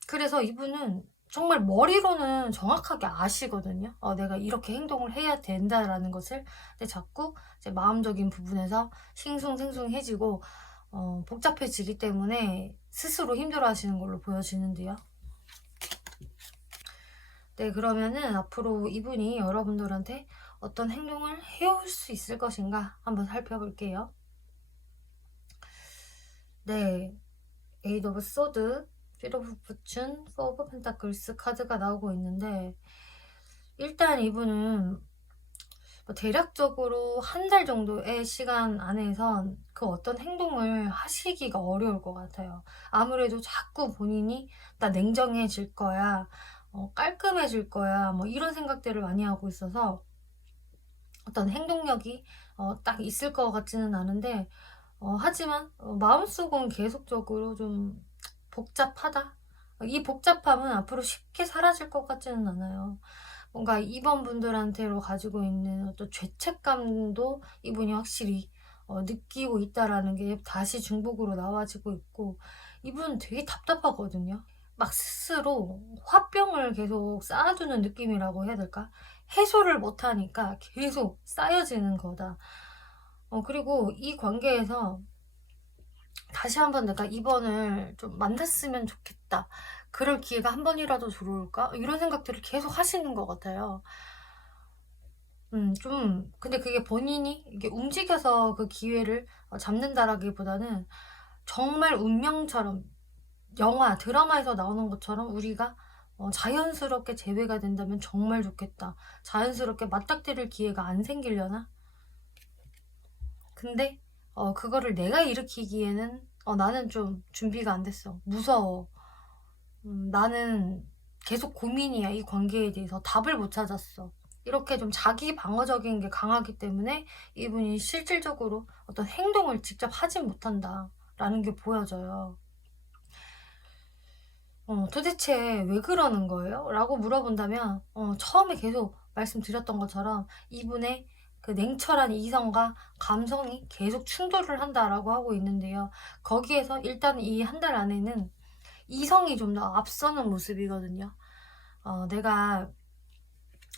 그래서 이분은 정말 머리로는 정확하게 아시거든요. 내가 이렇게 행동을 해야 된다라는 것을. 근데 자꾸 이제 마음적인 부분에서 싱숭생숭해지고 복잡해지기 때문에 스스로 힘들어 하시는 걸로 보여지는데요. 네, 그러면은 앞으로 이분이 여러분들한테 어떤 행동을 해올 수 있을 것인가 한번 살펴볼게요. 네, 에이드 오브 소드, 피드 오브 포춘, 포 오브 펜타클스 카드가 나오고 있는데 일단 이분은 뭐 대략적으로 한 달 정도의 시간 안에선 그 어떤 행동을 하시기가 어려울 것 같아요. 아무래도 자꾸 본인이 나 냉정해질 거야, 깔끔해질 거야, 뭐 이런 생각들을 많이 하고 있어서 어떤 행동력이 딱 있을 것 같지는 않은데 하지만 마음속은 계속적으로 좀 복잡하다. 이 복잡함은 앞으로 쉽게 사라질 것 같지는 않아요. 뭔가 이번 분들한테로 가지고 있는 어떤 죄책감도 이분이 확실히 느끼고 있다라는 게 다시 중복으로 나와지고 있고 이분은 되게 답답하거든요. 막 스스로 화병을 계속 쌓아두는 느낌이라고 해야 될까? 해소를 못하니까 계속 쌓여지는 거다. 그리고 이 관계에서 다시 한번 내가 이번을 좀 만났으면 좋겠다. 그럴 기회가 한 번이라도 들어올까? 이런 생각들을 계속 하시는 것 같아요. 좀 근데 그게 본인이 이게 움직여서 그 기회를 잡는다라기보다는 정말 운명처럼 영화, 드라마에서 나오는 것처럼 우리가 자연스럽게 재회가 된다면 정말 좋겠다. 자연스럽게 맞닥뜨릴 기회가 안 생기려나? 근데 그거를 내가 일으키기에는 나는 좀 준비가 안 됐어. 무서워. 나는 계속 고민이야. 이 관계에 대해서 답을 못 찾았어. 이렇게 좀 자기 방어적인 게 강하기 때문에 이분이 실질적으로 어떤 행동을 직접 하지 못한다라는 게 보여져요. 도대체 왜 그러는 거예요? 라고 물어본다면, 처음에 계속 말씀드렸던 것처럼 이분의 그 냉철한 이성과 감성이 계속 충돌을 한다라고 하고 있는데요. 거기에서 일단 이 한 달 안에는 이성이 좀 더 앞서는 모습이거든요. 내가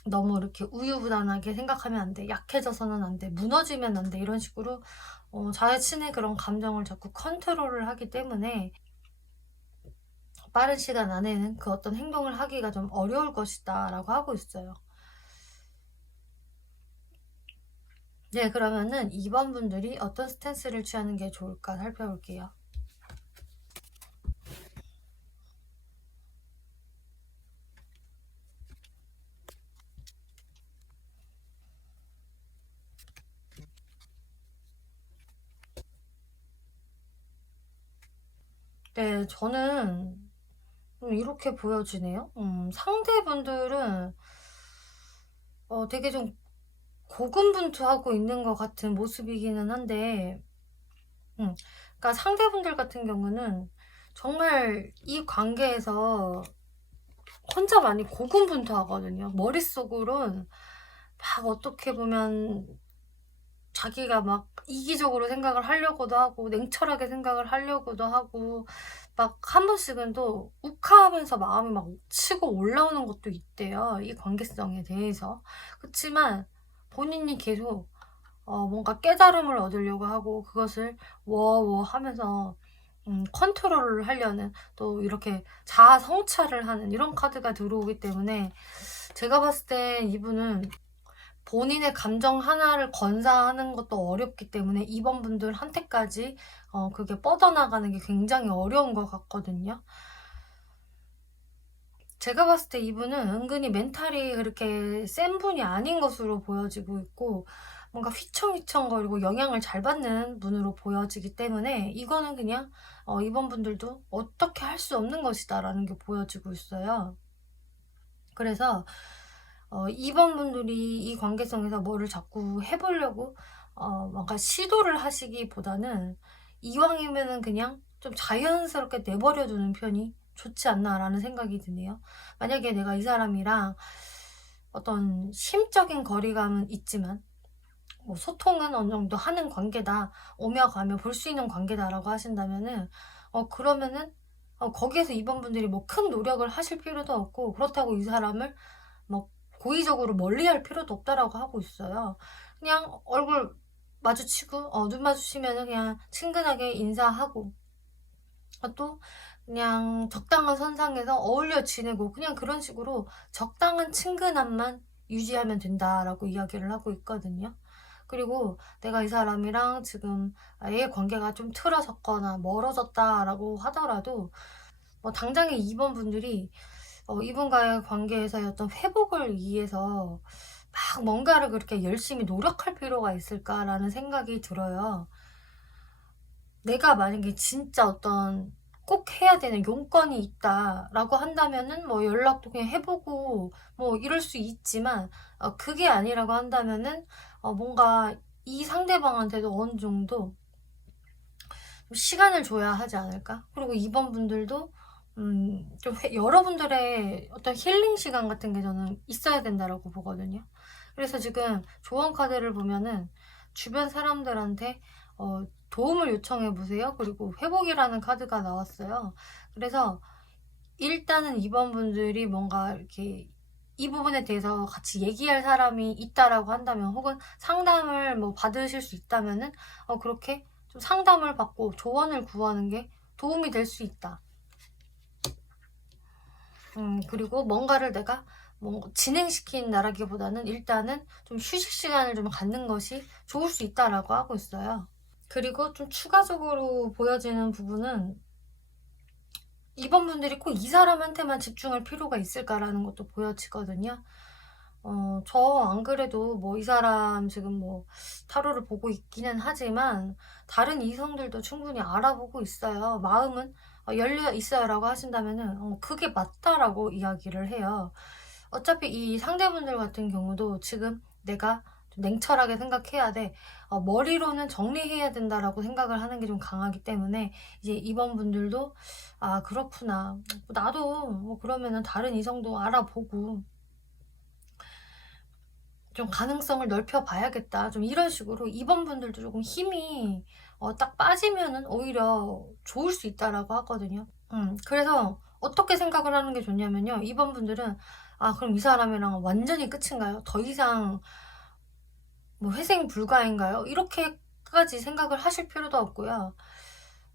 너무 이렇게 우유부단하게 생각하면 안 돼. 약해져서는 안 돼. 무너지면 안 돼. 이런 식으로 자신의 그런 감정을 자꾸 컨트롤을 하기 때문에 빠른 시간 안에는 그 어떤 행동을 하기가 좀 어려울 것이다 라고 하고 있어요. 네, 그러면은 2번 분들이 어떤 스탠스를 취하는 게 좋을까 살펴볼게요. 네, 저는 이렇게 보여지네요. 상대분들은 되게 좀 고군분투하고 있는 것 같은 모습이기는 한데, 그러니까 상대분들 같은 경우는 정말 이 관계에서 혼자 많이 고군분투하거든요. 머릿속으론 막 어떻게 보면 자기가 막 이기적으로 생각을 하려고도 하고 냉철하게 생각을 하려고도 하고 막 한 번씩은 또 욱하면서 마음이 막 치고 올라오는 것도 있대요. 이 관계성에 대해서. 그렇지만 본인이 계속 뭔가 깨달음을 얻으려고 하고 그것을 워워 하면서 컨트롤을 하려는 또 이렇게 자아 성찰을 하는 이런 카드가 들어오기 때문에 제가 봤을 때 이분은 본인의 감정 하나를 건사하는 것도 어렵기 때문에 2번 분들한테까지 그게 뻗어나가는 게 굉장히 어려운 것 같거든요. 제가 봤을 때 이분은 은근히 멘탈이 그렇게 센 분이 아닌 것으로 보여지고 있고 뭔가 휘청휘청거리고 영향을 잘 받는 분으로 보여지기 때문에 이거는 그냥 이번 분들도 어떻게 할 수 없는 것이다 라는 게 보여지고 있어요. 그래서 2번 분들이 이 관계성에서 뭐를 자꾸 해보려고 뭔가 시도를 하시기보다는 이왕이면은 그냥 좀 자연스럽게 내버려두는 편이 좋지 않나라는 생각이 드네요. 만약에 내가 이 사람이랑 어떤 심적인 거리감은 있지만 뭐 소통은 어느 정도 하는 관계다, 오며 가며 볼 수 있는 관계다라고 하신다면은 그러면은 거기에서 2번 분들이 뭐 큰 노력을 하실 필요도 없고 그렇다고 이 사람을 뭐 고의적으로 멀리할 필요도 없다라고 하고 있어요. 그냥 얼굴 마주치고 눈 마주치면은 그냥 친근하게 인사하고 또 그냥 적당한 선상에서 어울려 지내고 그냥 그런 식으로 적당한 친근함만 유지하면 된다라고 이야기를 하고 있거든요. 그리고 내가 이 사람이랑 지금 아예 관계가 좀 틀어졌거나 멀어졌다라고 하더라도 당장에 2번 분들이 이분과의 관계에서의 어떤 회복을 위해서 막 뭔가를 그렇게 열심히 노력할 필요가 있을까라는 생각이 들어요. 내가 만약에 진짜 어떤 꼭 해야 되는 용건이 있다라고 한다면은 뭐 연락도 그냥 해보고 뭐 이럴 수 있지만 그게 아니라고 한다면은 뭔가 이 상대방한테도 어느 정도 시간을 줘야 하지 않을까? 그리고 2번 분들도 좀 여러분들의 어떤 힐링 시간 같은 게 저는 있어야 된다라고 보거든요. 그래서 지금 조언 카드를 보면은 주변 사람들한테 도움을 요청해 보세요. 그리고 회복이라는 카드가 나왔어요. 그래서 일단은 2번 분들이 뭔가 이렇게 이 부분에 대해서 같이 얘기할 사람이 있다라고 한다면 혹은 상담을 뭐 받으실 수 있다면은 그렇게 좀 상담을 받고 조언을 구하는 게 도움이 될 수 있다. 그리고 뭔가를 내가 진행시킨다라기보다는 일단은 좀 휴식 시간을 좀 갖는 것이 좋을 수 있다라고 하고 있어요. 그리고 좀 추가적으로 보여지는 부분은 이번 분들이 꼭 이 사람한테만 집중할 필요가 있을까라는 것도 보여지거든요. 저 안 그래도 뭐 이 사람 지금 뭐 타로를 보고 있기는 하지만 다른 이성들도 충분히 알아보고 있어요. 마음은 열려 있어요라고 하신다면은 그게 맞다라고 이야기를 해요. 어차피 이 상대분들 같은 경우도 지금 내가 좀 냉철하게 생각해야 돼. 머리로는 정리해야 된다라고 생각을 하는 게 좀 강하기 때문에 이제 이번 분들도 아 그렇구나. 나도 뭐 그러면은 다른 이성도 알아보고 좀 가능성을 넓혀 봐야겠다. 좀 이런 식으로 이번 분들도 조금 힘이 딱 빠지면은 오히려 좋을 수 있다라고 하거든요. 그래서 어떻게 생각을 하는 게 좋냐면요. 이번 분들은 아 그럼 이 사람이랑 완전히 끝인가요? 더 이상 뭐 회생 불가인가요? 이렇게까지 생각을 하실 필요도 없고요.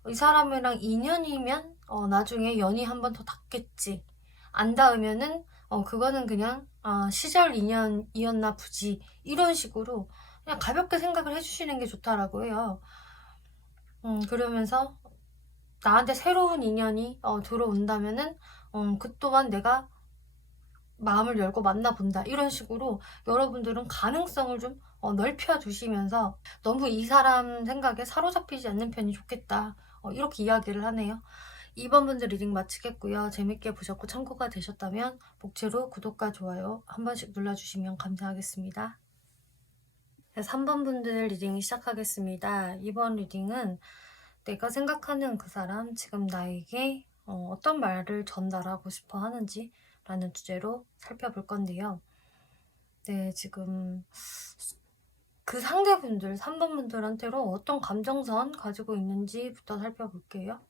이 사람이랑 인연이면 나중에 연이 한 번 더 닿겠지. 안 닿으면은 그거는 그냥 시절 인연이었나 보지. 이런 식으로 그냥 가볍게 생각을 해주시는 게 좋다라고 해요. 그러면서 나한테 새로운 인연이 들어온다면은 그 또한 내가 마음을 열고 만나본다. 이런 식으로 여러분들은 가능성을 좀 넓혀 두시면서 너무 이 사람 생각에 사로잡히지 않는 편이 좋겠다. 이렇게 이야기를 하네요. 2번 분들 리딩 마치겠고요. 재밌게 보셨고 참고가 되셨다면 복채로 구독과 좋아요 한 번씩 눌러주시면 감사하겠습니다. 3번 분들 리딩 시작하겠습니다. 이번 리딩은 내가 생각하는 그 사람 지금 나에게 어떤 말을 전달하고 싶어 하는지 라는 주제로 살펴볼 건데요. 네, 지금 그 상대분들, 3번 분들한테로 어떤 감정선 가지고 있는지부터 살펴볼게요.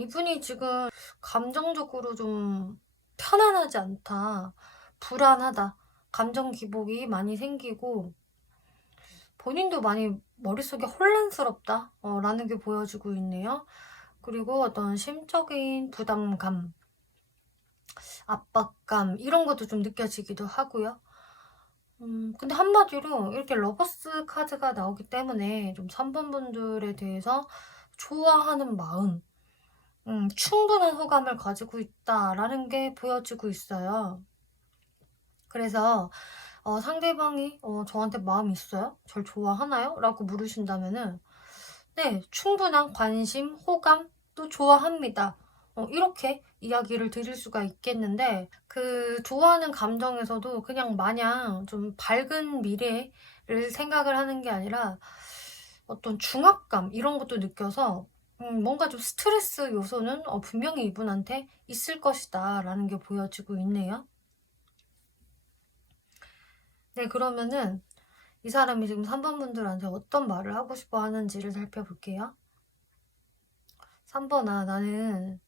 이분이 지금 감정적으로 좀 편안하지 않다, 불안하다, 감정 기복이 많이 생기고 본인도 많이 머릿속에 혼란스럽다 라는 게 보여지고 있네요. 그리고 어떤 심적인 부담감, 압박감 이런 것도 좀 느껴지기도 하고요. 근데 한마디로 이렇게 러버스 카드가 나오기 때문에 좀 3번 분들에 대해서 좋아하는 마음, 충분한 호감을 가지고 있다라는 게 보여지고 있어요. 그래서 상대방이 저한테 마음이 있어요? 절 좋아하나요? 라고 물으신다면은 네, 충분한 관심, 호감 또 좋아합니다. 이렇게 이야기를 드릴 수가 있겠는데 그 좋아하는 감정에서도 그냥 마냥 좀 밝은 미래를 생각을 하는 게 아니라 어떤 중압감 이런 것도 느껴서 뭔가 좀 스트레스 요소는 분명히 이분한테 있을 것이다 라는 게 보여지고 있네요. 네, 그러면은 이 사람이 지금 3번 분들한테 어떤 말을 하고 싶어 하는지를 살펴볼게요. 3번아, 나는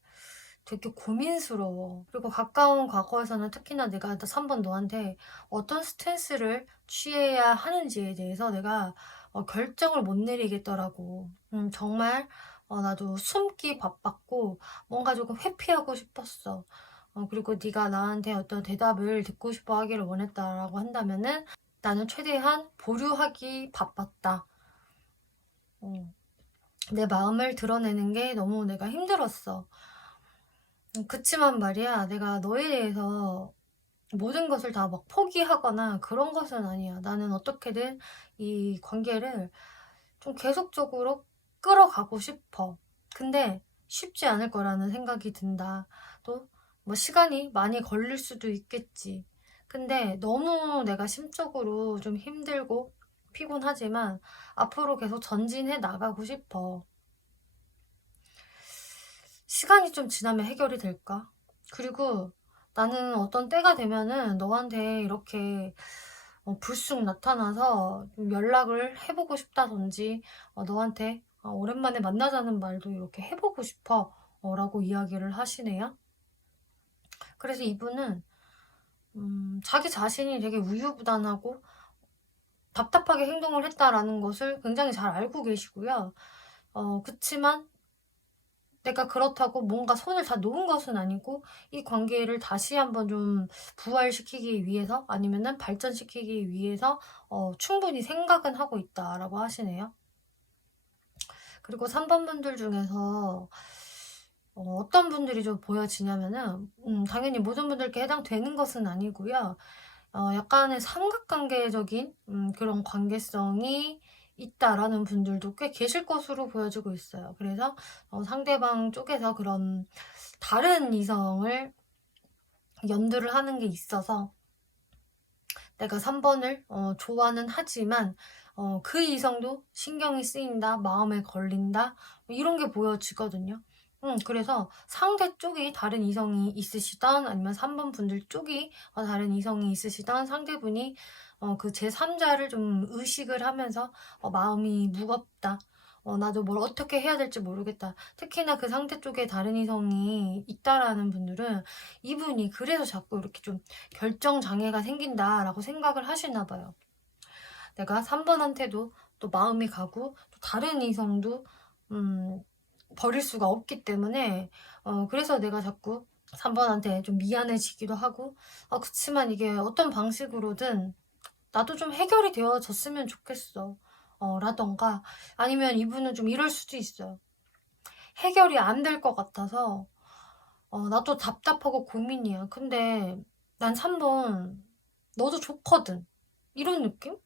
되게 고민스러워. 그리고 가까운 과거에서는 특히나 내가 3번 너한테 어떤 스탠스를 취해야 하는지에 대해서 내가 결정을 못 내리겠더라고. 정말 나도 숨기 바빴고 뭔가 조금 회피하고 싶었어. 그리고 네가 나한테 어떤 대답을 듣고 싶어 하기를 원했다라고 한다면은 나는 최대한 보류하기 바빴다. 어, 내 마음을 드러내는 게 너무 내가 힘들었어. 그치만 말이야, 내가 너에 대해서 모든 것을 다 막 포기하거나 그런 것은 아니야. 나는 어떻게든 이 관계를 좀 계속적으로 끌어가고 싶어. 근데 쉽지 않을 거라는 생각이 든다. 또 뭐 시간이 많이 걸릴 수도 있겠지. 근데 너무 내가 심적으로 좀 힘들고 피곤하지만 앞으로 계속 전진해 나가고 싶어. 시간이 좀 지나면 해결이 될까? 그리고 나는 어떤 때가 되면은 너한테 이렇게 불쑥 나타나서 좀 연락을 해보고 싶다든지 너한테 오랜만에 만나자는 말도 이렇게 해보고 싶어 라고 이야기를 하시네요. 그래서 이분은 자기 자신이 되게 우유부단하고 답답하게 행동을 했다라는 것을 굉장히 잘 알고 계시고요. 그치만 내가 그렇다고 뭔가 손을 다 놓은 것은 아니고 이 관계를 다시 한번 좀 부활시키기 위해서 아니면은 발전시키기 위해서 충분히 생각은 하고 있다라고 하시네요. 그리고 3번 분들 중에서 어떤 분들이 좀 보여지냐면은 당연히 모든 분들께 해당되는 것은 아니고요. 약간의 삼각관계적인 그런 관계성이 있다라는 분들도 꽤 계실 것으로 보여지고 있어요. 그래서 상대방 쪽에서 그런 다른 이성을 염두를 하는 게 있어서 내가 3번을 좋아는 하지만 그 이성도 신경이 쓰인다, 마음에 걸린다 이런 게 보여지거든요. 그래서 상대 쪽이 다른 이성이 있으시던 아니면 3번 분들 쪽이 다른 이성이 있으시던 상대분이 그 제3자를 좀 의식을 하면서 마음이 무겁다. 나도 뭘 어떻게 해야 될지 모르겠다. 특히나 그 상대 쪽에 다른 이성이 있다라는 분들은 이분이 그래서 자꾸 이렇게 좀 결정 장애가 생긴다라고 생각을 하시나 봐요. 내가 3번한테도 또 마음이 가고 또 다른 이성도 버릴 수가 없기 때문에 그래서 내가 자꾸 3번한테 좀 미안해지기도 하고 그치만 이게 어떤 방식으로든 나도 좀 해결이 되어졌으면 좋겠어 라던가 아니면 이분은 좀 이럴 수도 있어요. 해결이 안 될 것 같아서 나도 답답하고 고민이야. 근데 난 3번 너도 좋거든. 이런 느낌?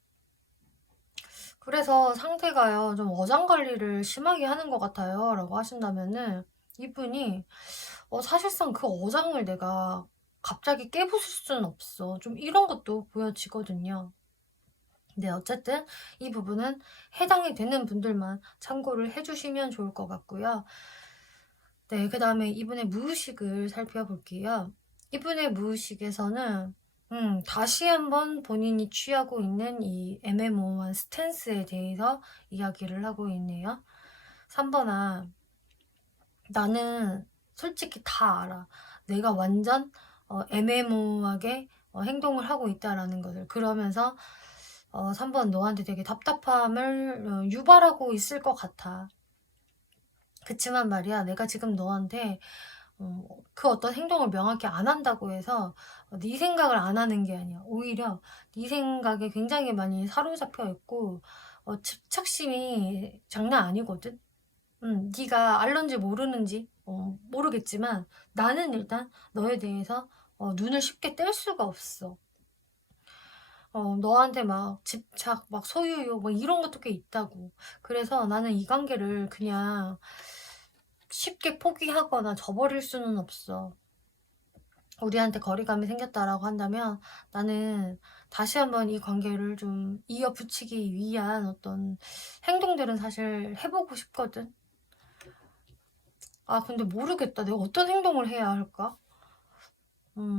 그래서 상대가요, 좀 어장관리를 심하게 하는 것 같아요. 라고 하신다면은 이분이 사실상 그 어장을 내가 갑자기 깨부술 수는 없어. 좀 이런 것도 보여지거든요. 네, 어쨌든 이 부분은 해당이 되는 분들만 참고를 해주시면 좋을 것 같고요. 네, 그 다음에 이분의 무의식을 살펴볼게요. 이분의 무의식에서는 다시 한번 본인이 취하고 있는 이 애매모호한 스탠스에 대해서 이야기를 하고 있네요. 3번아, 나는 솔직히 다 알아. 내가 완전 애매모호하게 행동을 하고 있다라는 것을. 그러면서 3번 너한테 되게 답답함을 유발하고 있을 것 같아. 그치만 말이야, 내가 지금 너한테 그 어떤 행동을 명확히 안 한다고 해서 네 생각을 안 하는 게 아니야. 오히려 네 생각에 굉장히 많이 사로잡혀 있고 집착심이 장난 아니거든. 네가 알런지 모르는지 모르겠지만 나는 일단 너에 대해서 눈을 쉽게 뗄 수가 없어. 너한테 막 집착, 막 소유욕, 막 이런 것도 꽤 있다고. 그래서 나는 이 관계를 그냥 쉽게 포기하거나 저버릴 수는 없어. 우리한테 거리감이 생겼다라고 한다면 나는 다시 한번 이 관계를 좀 이어붙이기 위한 어떤 행동들은 사실 해보고 싶거든. 근데 모르겠다. 내가 어떤 행동을 해야 할까?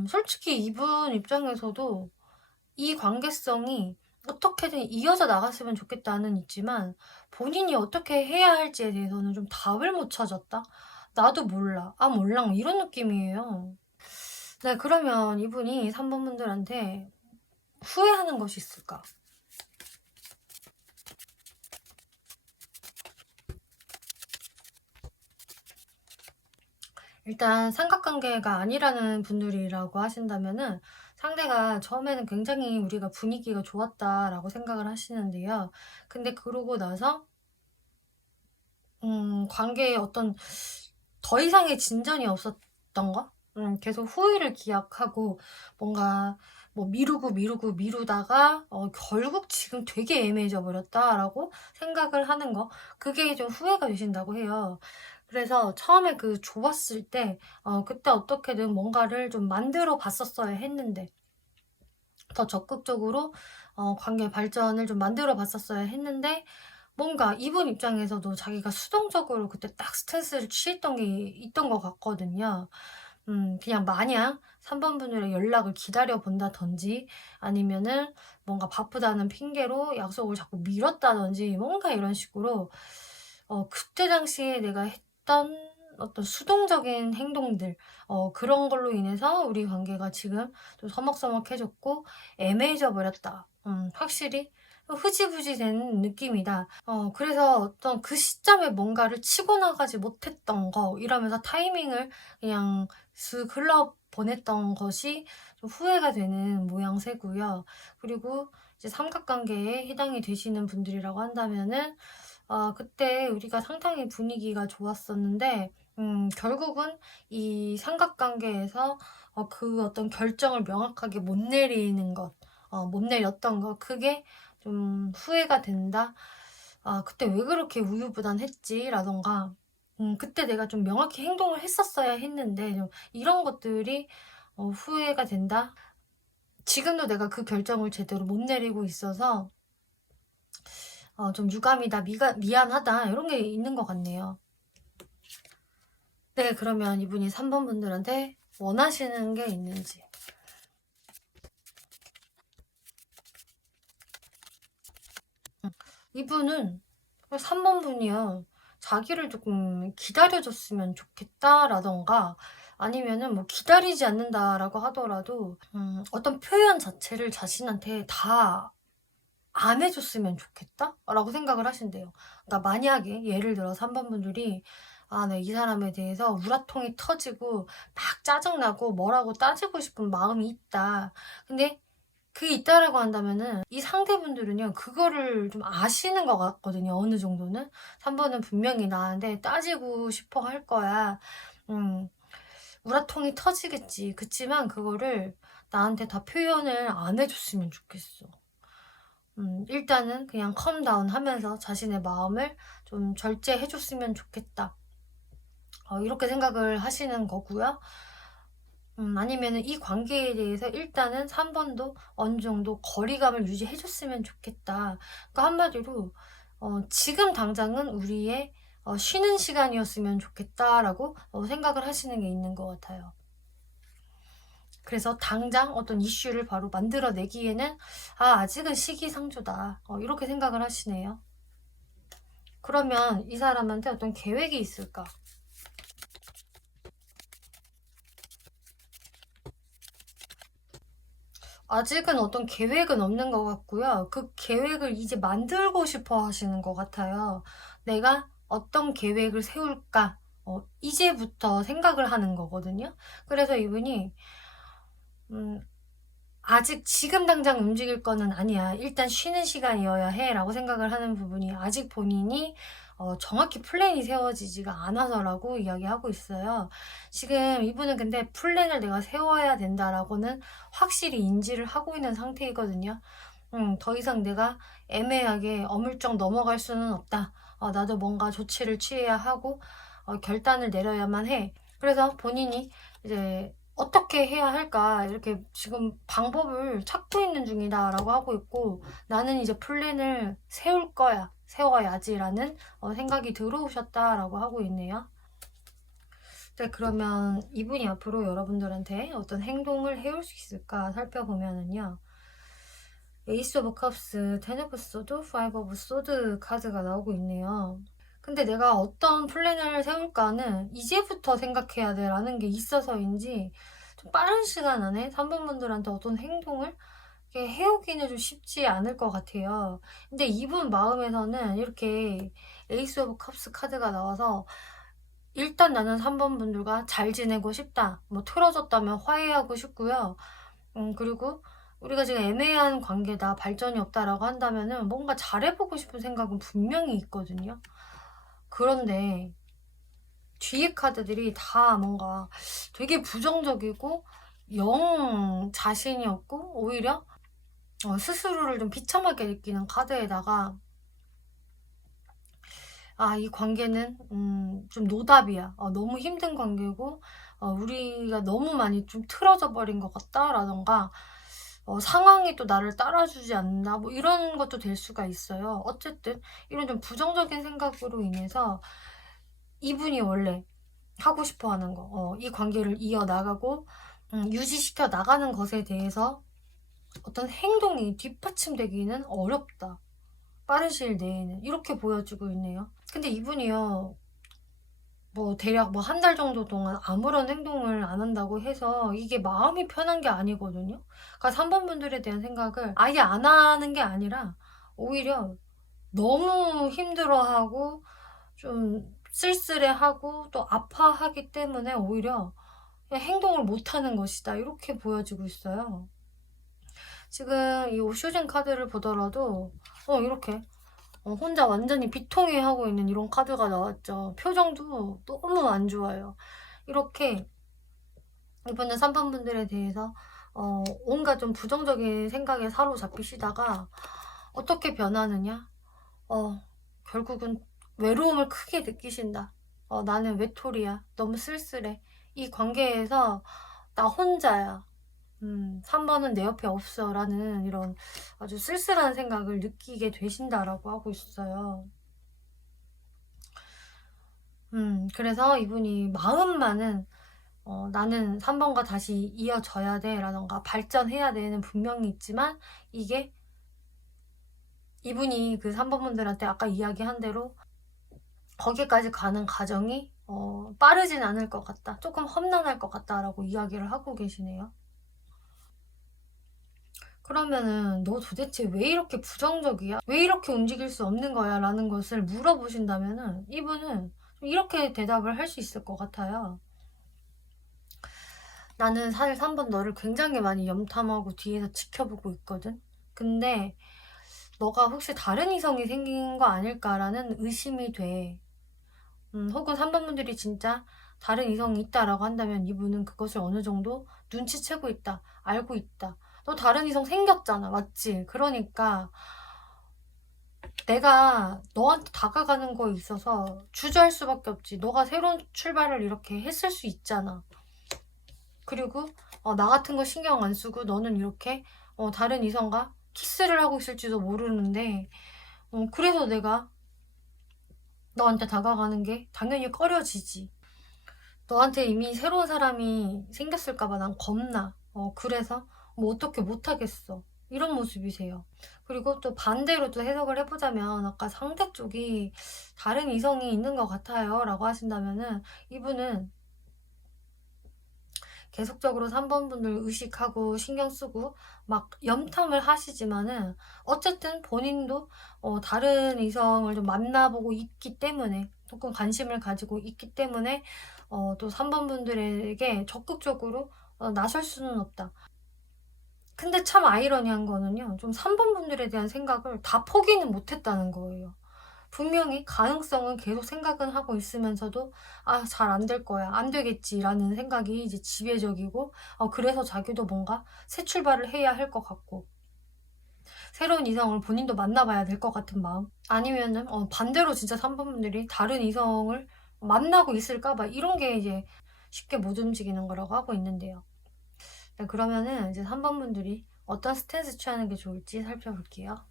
솔직히 이분 입장에서도 이 관계성이 어떻게든 이어져 나갔으면 좋겠다는 있지만 본인이 어떻게 해야 할지에 대해서는 좀 답을 못 찾았다? 나도 몰라. 몰랑 이런 느낌이에요. 네, 그러면 이분이 3번 분들한테 후회하는 것이 있을까? 일단 삼각관계가 아니라는 분들이라고 하신다면은 상대가 처음에는 굉장히 우리가 분위기가 좋았다라고 생각을 하시는데요. 근데 그러고 나서 관계에 어떤 더 이상의 진전이 없었던 거? 계속 후회를 기약하고 뭔가 뭐 미루다가 결국 지금 되게 애매해져 버렸다라고 생각을 하는 거. 그게 좀 후회가 되신다고 해요. 그래서 처음에 그 좋았을 때 그때 어떻게든 뭔가를 좀 만들어 봤었어야 했는데 더 적극적으로 관계 발전을 좀 만들어 봤었어야 했는데 뭔가 이분 입장에서도 자기가 수동적으로 그때 딱 스탠스를 취했던 게 있던 것 같거든요. 그냥 마냥 3번 분들의 연락을 기다려 본다든지 아니면은 뭔가 바쁘다는 핑계로 약속을 자꾸 미뤘다든지 뭔가 이런 식으로 그때 당시에 내가 했던 어떤 수동적인 행동들 그런 걸로 인해서 우리 관계가 지금 좀 서먹서먹해졌고 애매해져 버렸다. 확실히 흐지부지 된 느낌이다. 그래서 어떤 그 시점에 뭔가를 치고 나가지 못했던 거, 이러면서 타이밍을 그냥 슥 흘러 보냈던 것이 좀 후회가 되는 모양새고요. 그리고 이제 삼각관계에 해당이 되시는 분들이라고 한다면은, 그때 우리가 상당히 분위기가 좋았었는데, 결국은 이 삼각관계에서 그 어떤 결정을 명확하게 못 내리는 것, 못 내렸던 것, 그게 좀 후회가 된다. 그때 왜 그렇게 우유부단했지? 라던가, 그때 내가 좀 명확히 행동을 했었어야 했는데, 좀 이런 것들이 후회가 된다. 지금도 내가 그 결정을 제대로 못 내리고 있어서 좀 유감이다, 미안하다, 이런 게 있는 것 같네요. 네, 그러면 이분이 3번 분들한테 원하시는 게 있는지. 이분은 3번 분이요. 자기를 조금 기다려줬으면 좋겠다라던가, 아니면은 뭐 기다리지 않는다라고 하더라도 어떤 표현 자체를 자신한테 다 안 해줬으면 좋겠다? 라고 생각을 하신대요. 그러니까 만약에 예를 들어 3번 분들이 네, 이 사람에 대해서 우라통이 터지고 막 짜증나고 뭐라고 따지고 싶은 마음이 있다. 근데 그게 있다라고 한다면은 이 상대분들은요, 그거를 좀 아시는 것 같거든요. 어느 정도는. 3번은 분명히 나한테 따지고 싶어 할 거야. 우라통이 터지겠지. 그치만 그거를 나한테 다 표현을 안 해줬으면 좋겠어. 일단은 그냥 컴다운 하면서 자신의 마음을 좀 절제해줬으면 좋겠다. 이렇게 생각을 하시는 거고요. 아니면은 이 관계에 대해서 일단은 3번도 어느 정도 거리감을 유지해줬으면 좋겠다. 그러니까 한마디로 지금 당장은 우리의 쉬는 시간이었으면 좋겠다라고 생각을 하시는 게 있는 것 같아요. 그래서 당장 어떤 이슈를 바로 만들어내기에는 아직은 시기상조다. 이렇게 생각을 하시네요. 그러면 이 사람한테 어떤 계획이 있을까? 아직은 어떤 계획은 없는 것 같고요. 그 계획을 이제 만들고 싶어 하시는 것 같아요. 내가 어떤 계획을 세울까? 이제부터 생각을 하는 거거든요. 그래서 이분이 아직 지금 당장 움직일 거는 아니야. 일단 쉬는 시간이어야 해. 라고 생각을 하는 부분이 아직 본인이 정확히 플랜이 세워지지가 않아서라고 이야기하고 있어요. 지금 이분은 근데 플랜을 내가 세워야 된다라고는 확실히 인지를 하고 있는 상태이거든요. 더 이상 내가 애매하게 어물쩍 넘어갈 수는 없다. 나도 뭔가 조치를 취해야 하고 결단을 내려야만 해. 그래서 본인이 이제 어떻게 해야 할까 이렇게 지금 방법을 찾고 있는 중이다라고 하고 있고, 나는 이제 플랜을 세울 거야, 세워야지라는 생각이 들어오셨다라고 하고 있네요. 네, 그러면 이분이 앞으로 여러분들한테 어떤 행동을 해올 수 있을까 살펴보면은요, 에이스 오브 컵스, 텐 오브 소드, 파이브 오브 소드 카드가 나오고 있네요. 근데 내가 어떤 플랜을 세울까는 이제부터 생각해야 돼라는 게 있어서인지 좀 빠른 시간 안에 3번 분들한테 어떤 행동을 이렇게 해오기는 좀 쉽지 않을 것 같아요. 근데 이분 마음에서는 이렇게 에이스 오브 컵스 카드가 나와서 일단 나는 3번 분들과 잘 지내고 싶다. 뭐 틀어졌다면 화해하고 싶고요. 그리고 우리가 지금 애매한 관계다, 발전이 없다라고 한다면은 뭔가 잘해보고 싶은 생각은 분명히 있거든요. 그런데 뒤에 카드들이 다 뭔가 되게 부정적이고 영 자신이 없고 오히려 스스로를 좀 비참하게 느끼는 카드에다가 이 관계는 좀 노답이야. 너무 힘든 관계고 우리가 너무 많이 좀 틀어져 버린 것 같다라던가 상황이 또 나를 따라주지 않는다, 뭐 이런 것도 될 수가 있어요. 어쨌든 이런 좀 부정적인 생각으로 인해서 이분이 원래 하고 싶어 하는 거, 이 관계를 이어나가고 유지시켜 나가는 것에 대해서 어떤 행동이 뒷받침되기는 어렵다. 빠른 시일 내에는 이렇게 보여주고 있네요. 근데 이분이요, 뭐 대략 뭐 한 달 정도 동안 아무런 행동을 안 한다고 해서 이게 마음이 편한 게 아니거든요. 그러니까 3번 분들에 대한 생각을 아예 안 하는 게 아니라 오히려 너무 힘들어하고 좀 쓸쓸해하고 또 아파하기 때문에 오히려 그냥 행동을 못하는 것이다, 이렇게 보여지고 있어요. 지금 이 오쇼진 카드를 보더라도 이렇게 혼자 완전히 비통해하고 있는 이런 카드가 나왔죠. 표정도 너무 안 좋아요. 이렇게 이번에 3번 분들에 대해서 온갖 좀 부정적인 생각에 사로잡히시다가 어떻게 변하느냐? 결국은 외로움을 크게 느끼신다. 나는 외톨이야. 너무 쓸쓸해. 이 관계에서 나 혼자야. 3번은 내 옆에 없어. 라는 이런 아주 쓸쓸한 생각을 느끼게 되신다라고 하고 있어요. 그래서 이분이 마음만은 나는 3번과 다시 이어져야 돼 라던가 발전해야 돼는 분명히 있지만, 이게 이분이 그 3번 분들한테 아까 이야기한 대로 거기까지 가는 과정이 빠르진 않을 것 같다, 조금 험난할 것 같다 라고 이야기를 하고 계시네요. 그러면은 너 도대체 왜 이렇게 부정적이야? 왜 이렇게 움직일 수 없는 거야? 라는 것을 물어보신다면은 이분은 이렇게 대답을 할 수 있을 것 같아요. 나는 사실 3번 너를 굉장히 많이 염탐하고 뒤에서 지켜보고 있거든? 근데 너가 혹시 다른 이성이 생긴 거 아닐까라는 의심이 돼. 혹은 3번 분들이 진짜 다른 이성이 있다라고 한다면 이분은 그것을 어느 정도 눈치채고 있다, 알고 있다. 너 다른 이성 생겼잖아, 맞지? 그러니까 내가 너한테 다가가는 거에 있어서 주저할 수밖에 없지. 너가 새로운 출발을 이렇게 했을 수 있잖아. 그리고 나 같은 거 신경 안 쓰고 너는 이렇게 다른 이성과 키스를 하고 있을지도 모르는데, 그래서 내가 너한테 다가가는 게 당연히 꺼려지지. 너한테 이미 새로운 사람이 생겼을까봐 난 겁나. 그래서 뭐 어떻게 못하겠어. 이런 모습이세요. 그리고 또 반대로 또 해석을 해보자면 아까 상대 쪽이 다른 이성이 있는 것 같아요 라고 하신다면은 이분은 계속적으로 3번 분들 의식하고 신경 쓰고 막 염탐을 하시지만은 어쨌든 본인도 다른 이성을 좀 만나보고 있기 때문에, 조금 관심을 가지고 있기 때문에 또 3번 분들에게 적극적으로 나설 수는 없다. 근데 참 아이러니한 거는요, 좀 3번 분들에 대한 생각을 다 포기는 못했다는 거예요. 분명히 가능성은 계속 생각은 하고 있으면서도 잘 안 될 거야, 안 되겠지라는 생각이 이제 지배적이고, 그래서 자기도 뭔가 새 출발을 해야 할 것 같고 새로운 이성을 본인도 만나봐야 될 것 같은 마음, 아니면은 반대로 진짜 3번 분들이 다른 이성을 만나고 있을까봐 이런 게 이제 쉽게 못 움직이는 거라고 하고 있는데요. 네, 그러면은 이제 3번 분들이 어떤 스탠스 취하는 게 좋을지 살펴볼게요.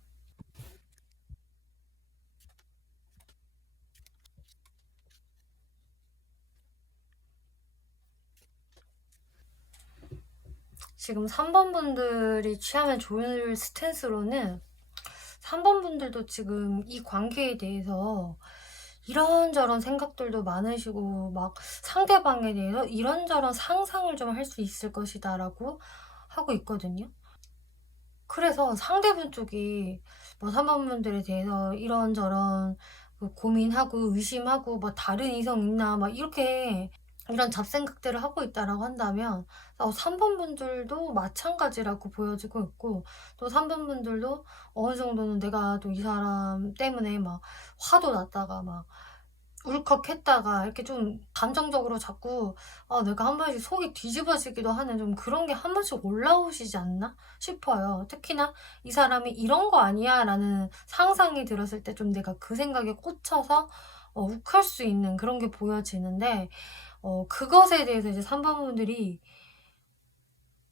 지금 3번 분들이 취하면 좋을 스탠스로는 3번 분들도 지금 이 관계에 대해서 이런저런 생각들도 많으시고 막 상대방에 대해서 이런저런 상상을 좀 할 수 있을 것이다 라고 하고 있거든요. 그래서 상대분 쪽이 뭐 3번 분들에 대해서 이런저런 고민하고 의심하고 뭐 다른 이성 있나 막 이렇게 이런 잡생각들을 하고 있다라고 한다면 3번 분들도 마찬가지라고 보여지고 있고, 또 3번 분들도 어느 정도는 내가 또 이 사람 때문에 막 화도 났다가 막 울컥했다가 이렇게 좀 감정적으로 자꾸 내가 한 번씩 속이 뒤집어지기도 하는 좀 그런 게 한 번씩 올라오시지 않나 싶어요. 특히나 이 사람이 이런 거 아니야 라는 상상이 들었을 때 좀 내가 그 생각에 꽂혀서 욱할 수 있는 그런 게 보여지는데, 그것에 대해서 이제 3번 분들이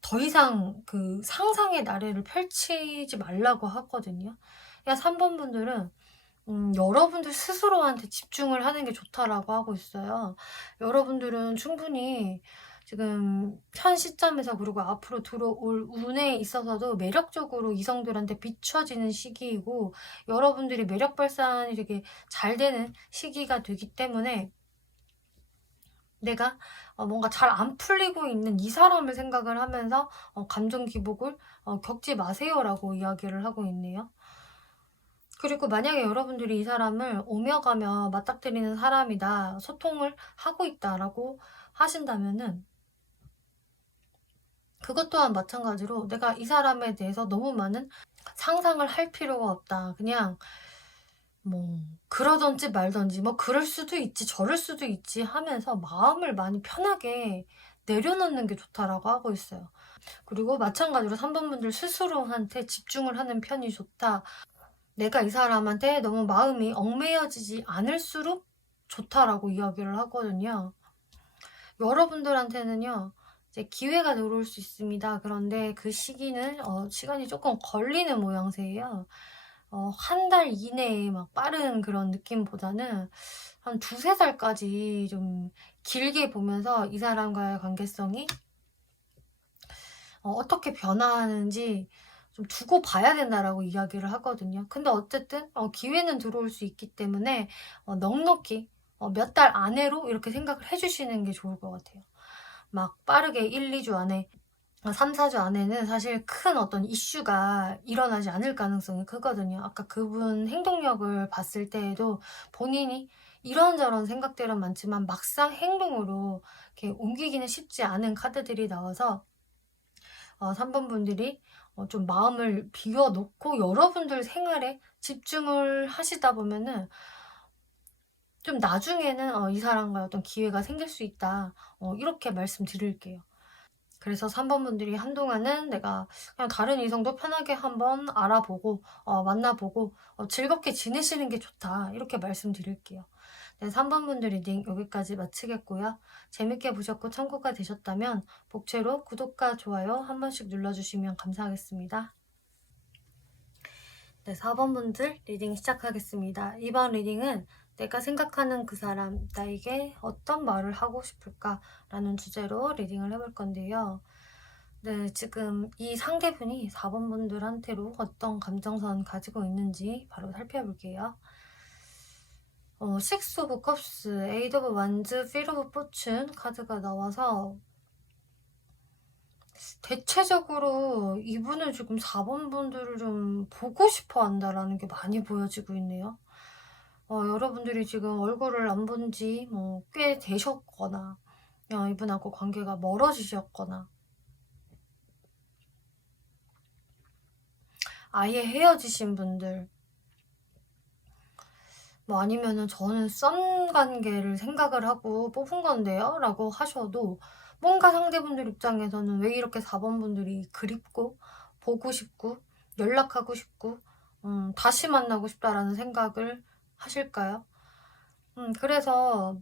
더 이상 그 상상의 나래를 펼치지 말라고 하거든요. 그러니까 3번 분들은 여러분들 스스로한테 집중을 하는 게 좋다라고 하고 있어요. 여러분들은 충분히 지금 현 시점에서 그리고 앞으로 들어올 운에 있어서도 매력적으로 이성들한테 비춰지는 시기이고, 여러분들이 매력 발산이 되게 잘 되는 시기가 되기 때문에 내가 뭔가 잘 안 풀리고 있는 이 사람을 생각을 하면서 감정 기복을 겪지 마세요라고 이야기를 하고 있네요. 그리고 만약에 여러분들이 이 사람을 오며 가며 맞닥뜨리는 사람이다, 소통을 하고 있다라고 하신다면은 그것 또한 마찬가지로 내가 이 사람에 대해서 너무 많은 상상을 할 필요가 없다. 그냥 뭐 그러던지 말던지 뭐 그럴 수도 있지 저럴 수도 있지 하면서 마음을 많이 편하게 내려놓는 게 좋다라고 하고 있어요. 그리고 마찬가지로 3번 분들 스스로한테 집중을 하는 편이 좋다. 내가 이 사람한테 너무 마음이 얽매여지지 않을수록 좋다라고 이야기를 하거든요. 여러분들한테는요, 이제 기회가 들어올 수 있습니다. 그런데 그 시기는 시간이 조금 걸리는 모양새예요. 한 달 이내에 막 빠른 그런 느낌보다는 한 두세 달까지 좀 길게 보면서 이 사람과의 관계성이 어떻게 변화하는지 좀 두고 봐야 된다라고 이야기를 하거든요. 근데 어쨌든 기회는 들어올 수 있기 때문에 넉넉히 몇 달 안으로 이렇게 생각을 해주시는 게 좋을 것 같아요. 막 빠르게 1, 2주 안에 3, 4주 안에는 사실 큰 어떤 이슈가 일어나지 않을 가능성이 크거든요. 아까 그분 행동력을 봤을 때에도 본인이 이런저런 생각들은 많지만 막상 행동으로 이렇게 옮기기는 쉽지 않은 카드들이 나와서 3번 분들이 좀 마음을 비워놓고 여러분들 생활에 집중을 하시다 보면은 좀 나중에는 이 사람과 어떤 기회가 생길 수 있다. 이렇게 말씀드릴게요. 그래서 3번 분들이 한동안은 내가 그냥 다른 이성도 편하게 한번 알아보고 만나보고 즐겁게 지내시는 게 좋다. 이렇게 말씀드릴게요. 네, 3번 분들 리딩 여기까지 마치겠고요. 재밌게 보셨고 참고가 되셨다면 복채로 구독과 좋아요 한 번씩 눌러주시면 감사하겠습니다. 네, 4번 분들 리딩 시작하겠습니다. 이번 리딩은 내가 생각하는 그 사람, 나에게 어떤 말을 하고 싶을까? 라는 주제로 리딩을 해볼 건데요. 네, 지금 이 상대분이 4번 분들한테로 어떤 감정선 가지고 있는지 바로 살펴볼게요. Six of Cups, Eight of Wands, Wheel of Fortune 카드가 나와서 대체적으로 이분은 지금 4번 분들을 좀 보고 싶어 한다라는 게 많이 보여지고 있네요. 여러분들이 지금 얼굴을 안 본 지 뭐 꽤 되셨거나 이분하고 관계가 멀어지셨거나 아예 헤어지신 분들 뭐 아니면은 저는 썸 관계를 생각을 하고 뽑은 건데요 라고 하셔도 뭔가 상대분들 입장에서는 왜 이렇게 4번 분들이 그립고 보고 싶고 연락하고 싶고 다시 만나고 싶다라는 생각을 하실까요? 그래서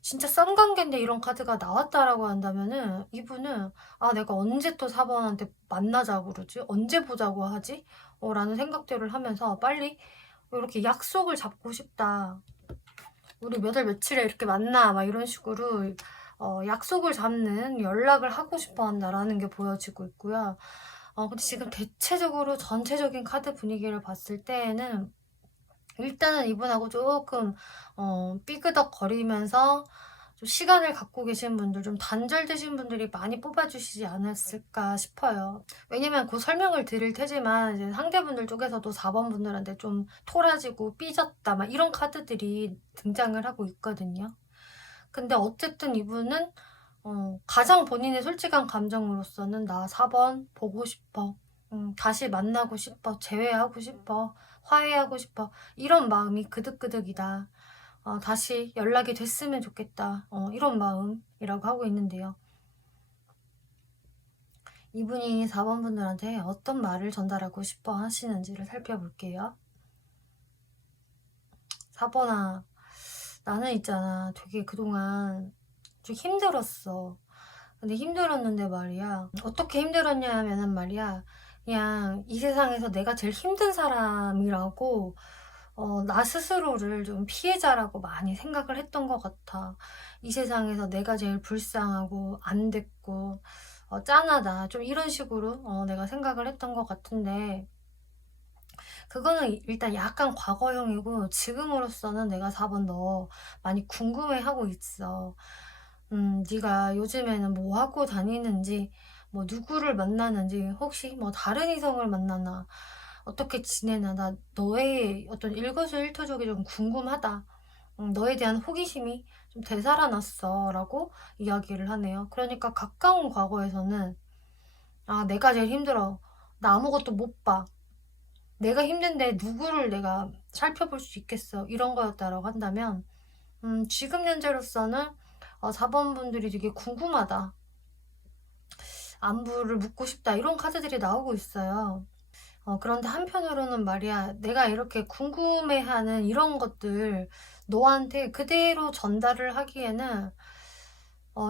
진짜 썸 관계인데 이런 카드가 나왔다라고 한다면은 이분은 내가 언제 또 4번한테 만나자고 그러지? 언제 보자고 하지? 라는 생각들을 하면서 빨리 이렇게 약속을 잡고 싶다. 우리 몇 월 며칠에 이렇게 만나 막 이런 식으로 약속을 잡는 연락을 하고 싶어 한다라는 게 보여지고 있고요. 근데 지금 대체적으로 전체적인 카드 분위기를 봤을 때에는 일단은 이분하고 조금 삐그덕거리면서 좀 시간을 갖고 계신 분들, 좀 단절되신 분들이 많이 뽑아주시지 않았을까 싶어요. 왜냐면 그 설명을 드릴 테지만 이제 상대분들 쪽에서도 4번 분들한테 좀 토라지고 삐졌다 막 이런 카드들이 등장을 하고 있거든요. 근데 어쨌든 이분은 가장 본인의 솔직한 감정으로서는 나 4번 보고 싶어. 다시 만나고 싶어. 재회하고 싶어. 화해하고 싶어. 이런 마음이 그득그득이다. 다시 연락이 됐으면 좋겠다. 이런 마음이라고 하고 있는데요. 이분이 4번 분들한테 어떤 말을 전달하고 싶어 하시는지를 살펴볼게요. 4번아, 나는 있잖아. 되게 그동안 좀 힘들었어. 근데 힘들었는데 말이야. 어떻게 힘들었냐 하면은 말이야. 그냥 이 세상에서 내가 제일 힘든 사람이라고 나 스스로를 좀 피해자라고 많이 생각을 했던 것 같아. 이 세상에서 내가 제일 불쌍하고 안 됐고 짠하다. 좀 이런 식으로 내가 생각을 했던 것 같은데 그거는 일단 약간 과거형이고 지금으로서는 내가 4번 너 많이 궁금해하고 있어. 네가 요즘에는 뭐 하고 다니는지 뭐 누구를 만나는지 혹시 뭐 다른 이성을 만나나 어떻게 지내나, 나 너의 어떤 일거수일투족이 좀 궁금하다. 너에 대한 호기심이 좀 되살아났어 라고 이야기를 하네요. 그러니까 가까운 과거에서는 아, 내가 제일 힘들어. 나 아무것도 못 봐. 내가 힘든데 누구를 내가 살펴볼 수 있겠어. 이런 거였다라고 한다면 지금 현재로서는 4번분들이 되게 궁금하다. 안부를 묻고 싶다. 이런 카드들이 나오고 있어요. 그런데 한편으로는 말이야, 내가 이렇게 궁금해하는 이런 것들 너한테 그대로 전달을 하기에는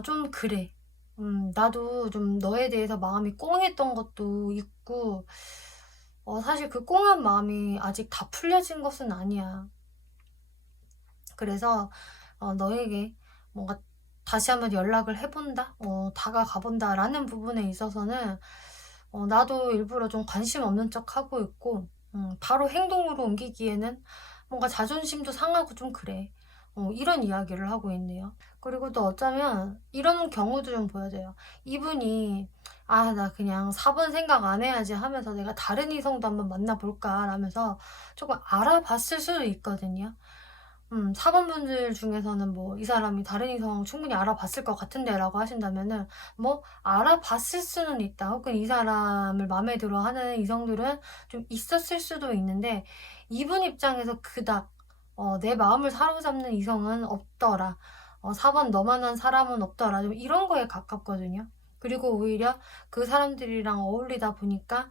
좀 그래. 나도 좀 너에 대해서 마음이 꽁했던 것도 있고, 사실 그 꽁한 마음이 아직 다 풀려진 것은 아니야. 그래서 너에게 뭔가 다시 한번 연락을 해본다, 다가가본다 라는 부분에 있어서는 나도 일부러 좀 관심 없는 척 하고 있고, 바로 행동으로 옮기기에는 뭔가 자존심도 상하고 좀 그래. 이런 이야기를 하고 있네요. 그리고 또 어쩌면 이런 경우도 좀 보여져요. 이분이 아, 나 그냥 4번 생각 안 해야지 하면서 내가 다른 이성도 한번 만나볼까 라면서 조금 알아봤을 수도 있거든요. 4번 분들 중에서는 뭐 이 사람이 다른 이성 충분히 알아봤을 것 같은데 라고 하신다면은 뭐 알아봤을 수는 있다. 혹은 이 사람을 마음에 들어 하는 이성들은 좀 있었을 수도 있는데 이분 입장에서 그닥 내 마음을 사로잡는 이성은 없더라. 4번 너만한 사람은 없더라. 좀 이런 거에 가깝거든요. 그리고 오히려 그 사람들이랑 어울리다 보니까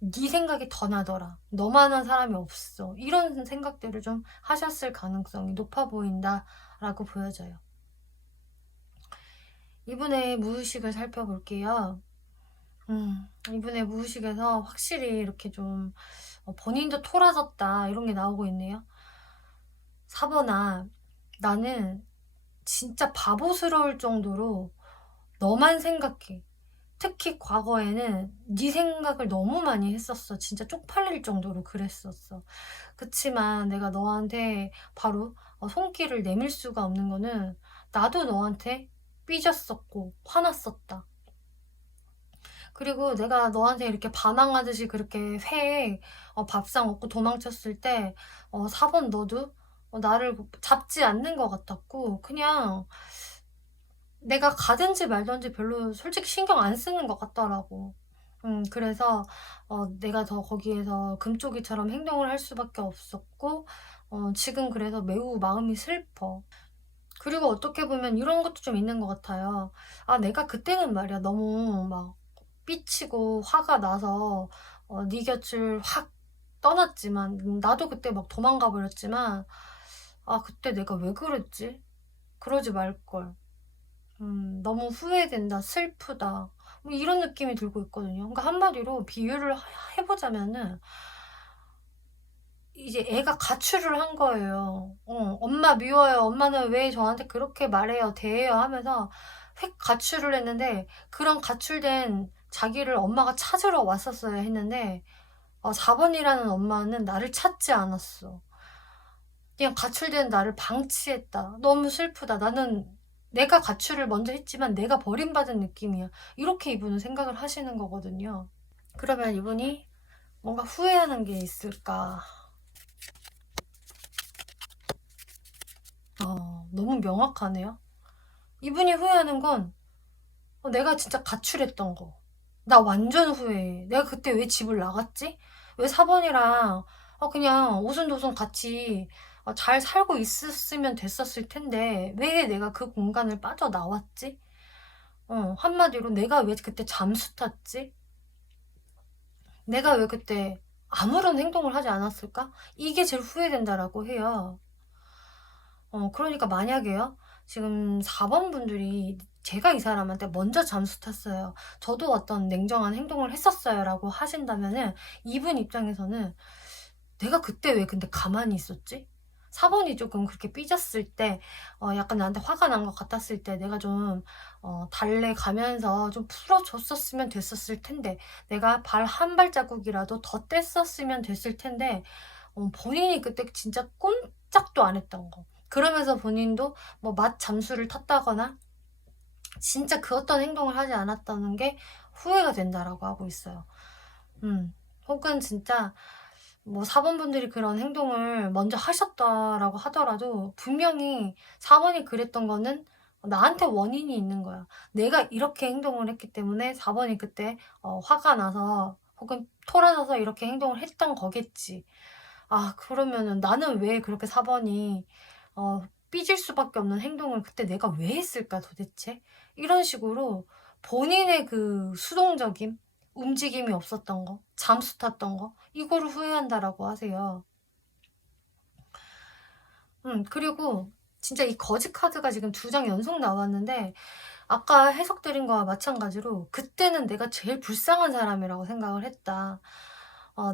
네 생각이 더 나더라. 너만한 사람이 없어. 이런 생각들을 좀 하셨을 가능성이 높아 보인다라고 보여져요. 이분의 무의식을 살펴볼게요. 이분의 무의식에서 확실히 이렇게 좀 본인도 토라졌다 이런 게 나오고 있네요. 4번아, 나는 진짜 바보스러울 정도로 너만 생각해. 특히 과거에는 네 생각을 너무 많이 했었어. 진짜 쪽팔릴 정도로 그랬었어. 그치만 내가 너한테 바로 손길을 내밀 수가 없는 거는 나도 너한테 삐졌었고 화났었다. 그리고 내가 너한테 이렇게 반항하듯이 그렇게 회에 밥상 얻고 도망쳤을 때 4번 너도 나를 잡지 않는 것 같았고 그냥 내가 가든지 말든지 별로 솔직히 신경 안 쓰는 것 같더라고. 그래서 내가 더 거기에서 금쪽이처럼 행동을 할 수밖에 없었고 지금 그래서 매우 마음이 슬퍼. 그리고 어떻게 보면 이런 것도 좀 있는 것 같아요. 아, 내가 그때는 말이야 너무 막 삐치고 화가 나서 네 곁을 확 떠났지만 나도 그때 막 도망가 버렸지만 아, 그때 내가 왜 그랬지? 그러지 말걸. 너무 후회된다, 슬프다. 뭐 이런 느낌이 들고 있거든요. 그러니까 한마디로 비유를 해보자면은, 이제 애가 가출을 한 거예요. 엄마 미워요. 엄마는 왜 저한테 그렇게 말해요, 대해요 하면서 획 가출을 했는데, 그런 가출된 자기를 엄마가 찾으러 왔었어야 했는데, 4번이라는 엄마는 나를 찾지 않았어. 그냥 가출된 나를 방치했다. 너무 슬프다. 나는 내가 가출을 먼저 했지만 내가 버림받은 느낌이야. 이렇게 이분은 생각을 하시는 거거든요. 그러면 이분이 뭔가 후회하는 게 있을까? 너무 명확하네요. 이분이 후회하는 건 내가 진짜 가출했던 거. 나 완전 후회해. 내가 그때 왜 집을 나갔지? 왜 4번이랑 그냥 오순도순 같이 잘 살고 있었으면 됐었을 텐데 왜 내가 그 공간을 빠져나왔지? 한마디로 내가 왜 그때 잠수 탔지? 내가 왜 그때 아무런 행동을 하지 않았을까? 이게 제일 후회된다라고 해요. 그러니까 만약에요. 지금 4번 분들이 제가 이 사람한테 먼저 잠수 탔어요. 저도 어떤 냉정한 행동을 했었어요. 라고 하신다면은 이분 입장에서는 내가 그때 왜 근데 가만히 있었지? 4번이 조금 그렇게 삐졌을 때, 약간 나한테 화가 난 것 같았을 때 내가 좀, 달래가면서 좀 풀어줬었으면 됐었을 텐데, 내가 발 한 발자국이라도 더 뗐었으면 됐을 텐데, 본인이 그때 진짜 꼼짝도 안 했던 거. 그러면서 본인도 뭐 맛 잠수를 탔다거나 진짜 그 어떤 행동을 하지 않았다는 게 후회가 된다라고 하고 있어요. 혹은 진짜 뭐 4번 분들이 그런 행동을 먼저 하셨다라고 하더라도 분명히 4번이 그랬던 거는 나한테 원인이 있는 거야. 내가 이렇게 행동을 했기 때문에 4번이 그때 화가 나서 혹은 토라져서 이렇게 행동을 했던 거겠지. 아, 그러면은 나는 왜 그렇게 4번이 삐질 수밖에 없는 행동을 그때 내가 왜 했을까 도대체? 이런 식으로 본인의 그 수동적인 움직임이 없었던 거, 잠수 탔던 거, 이거를 후회한다라고 하세요. 그리고 진짜 이 거지 카드가 지금 2장 연속 나왔는데, 아까 해석드린 거와 마찬가지로 그때는 내가 제일 불쌍한 사람이라고 생각을 했다.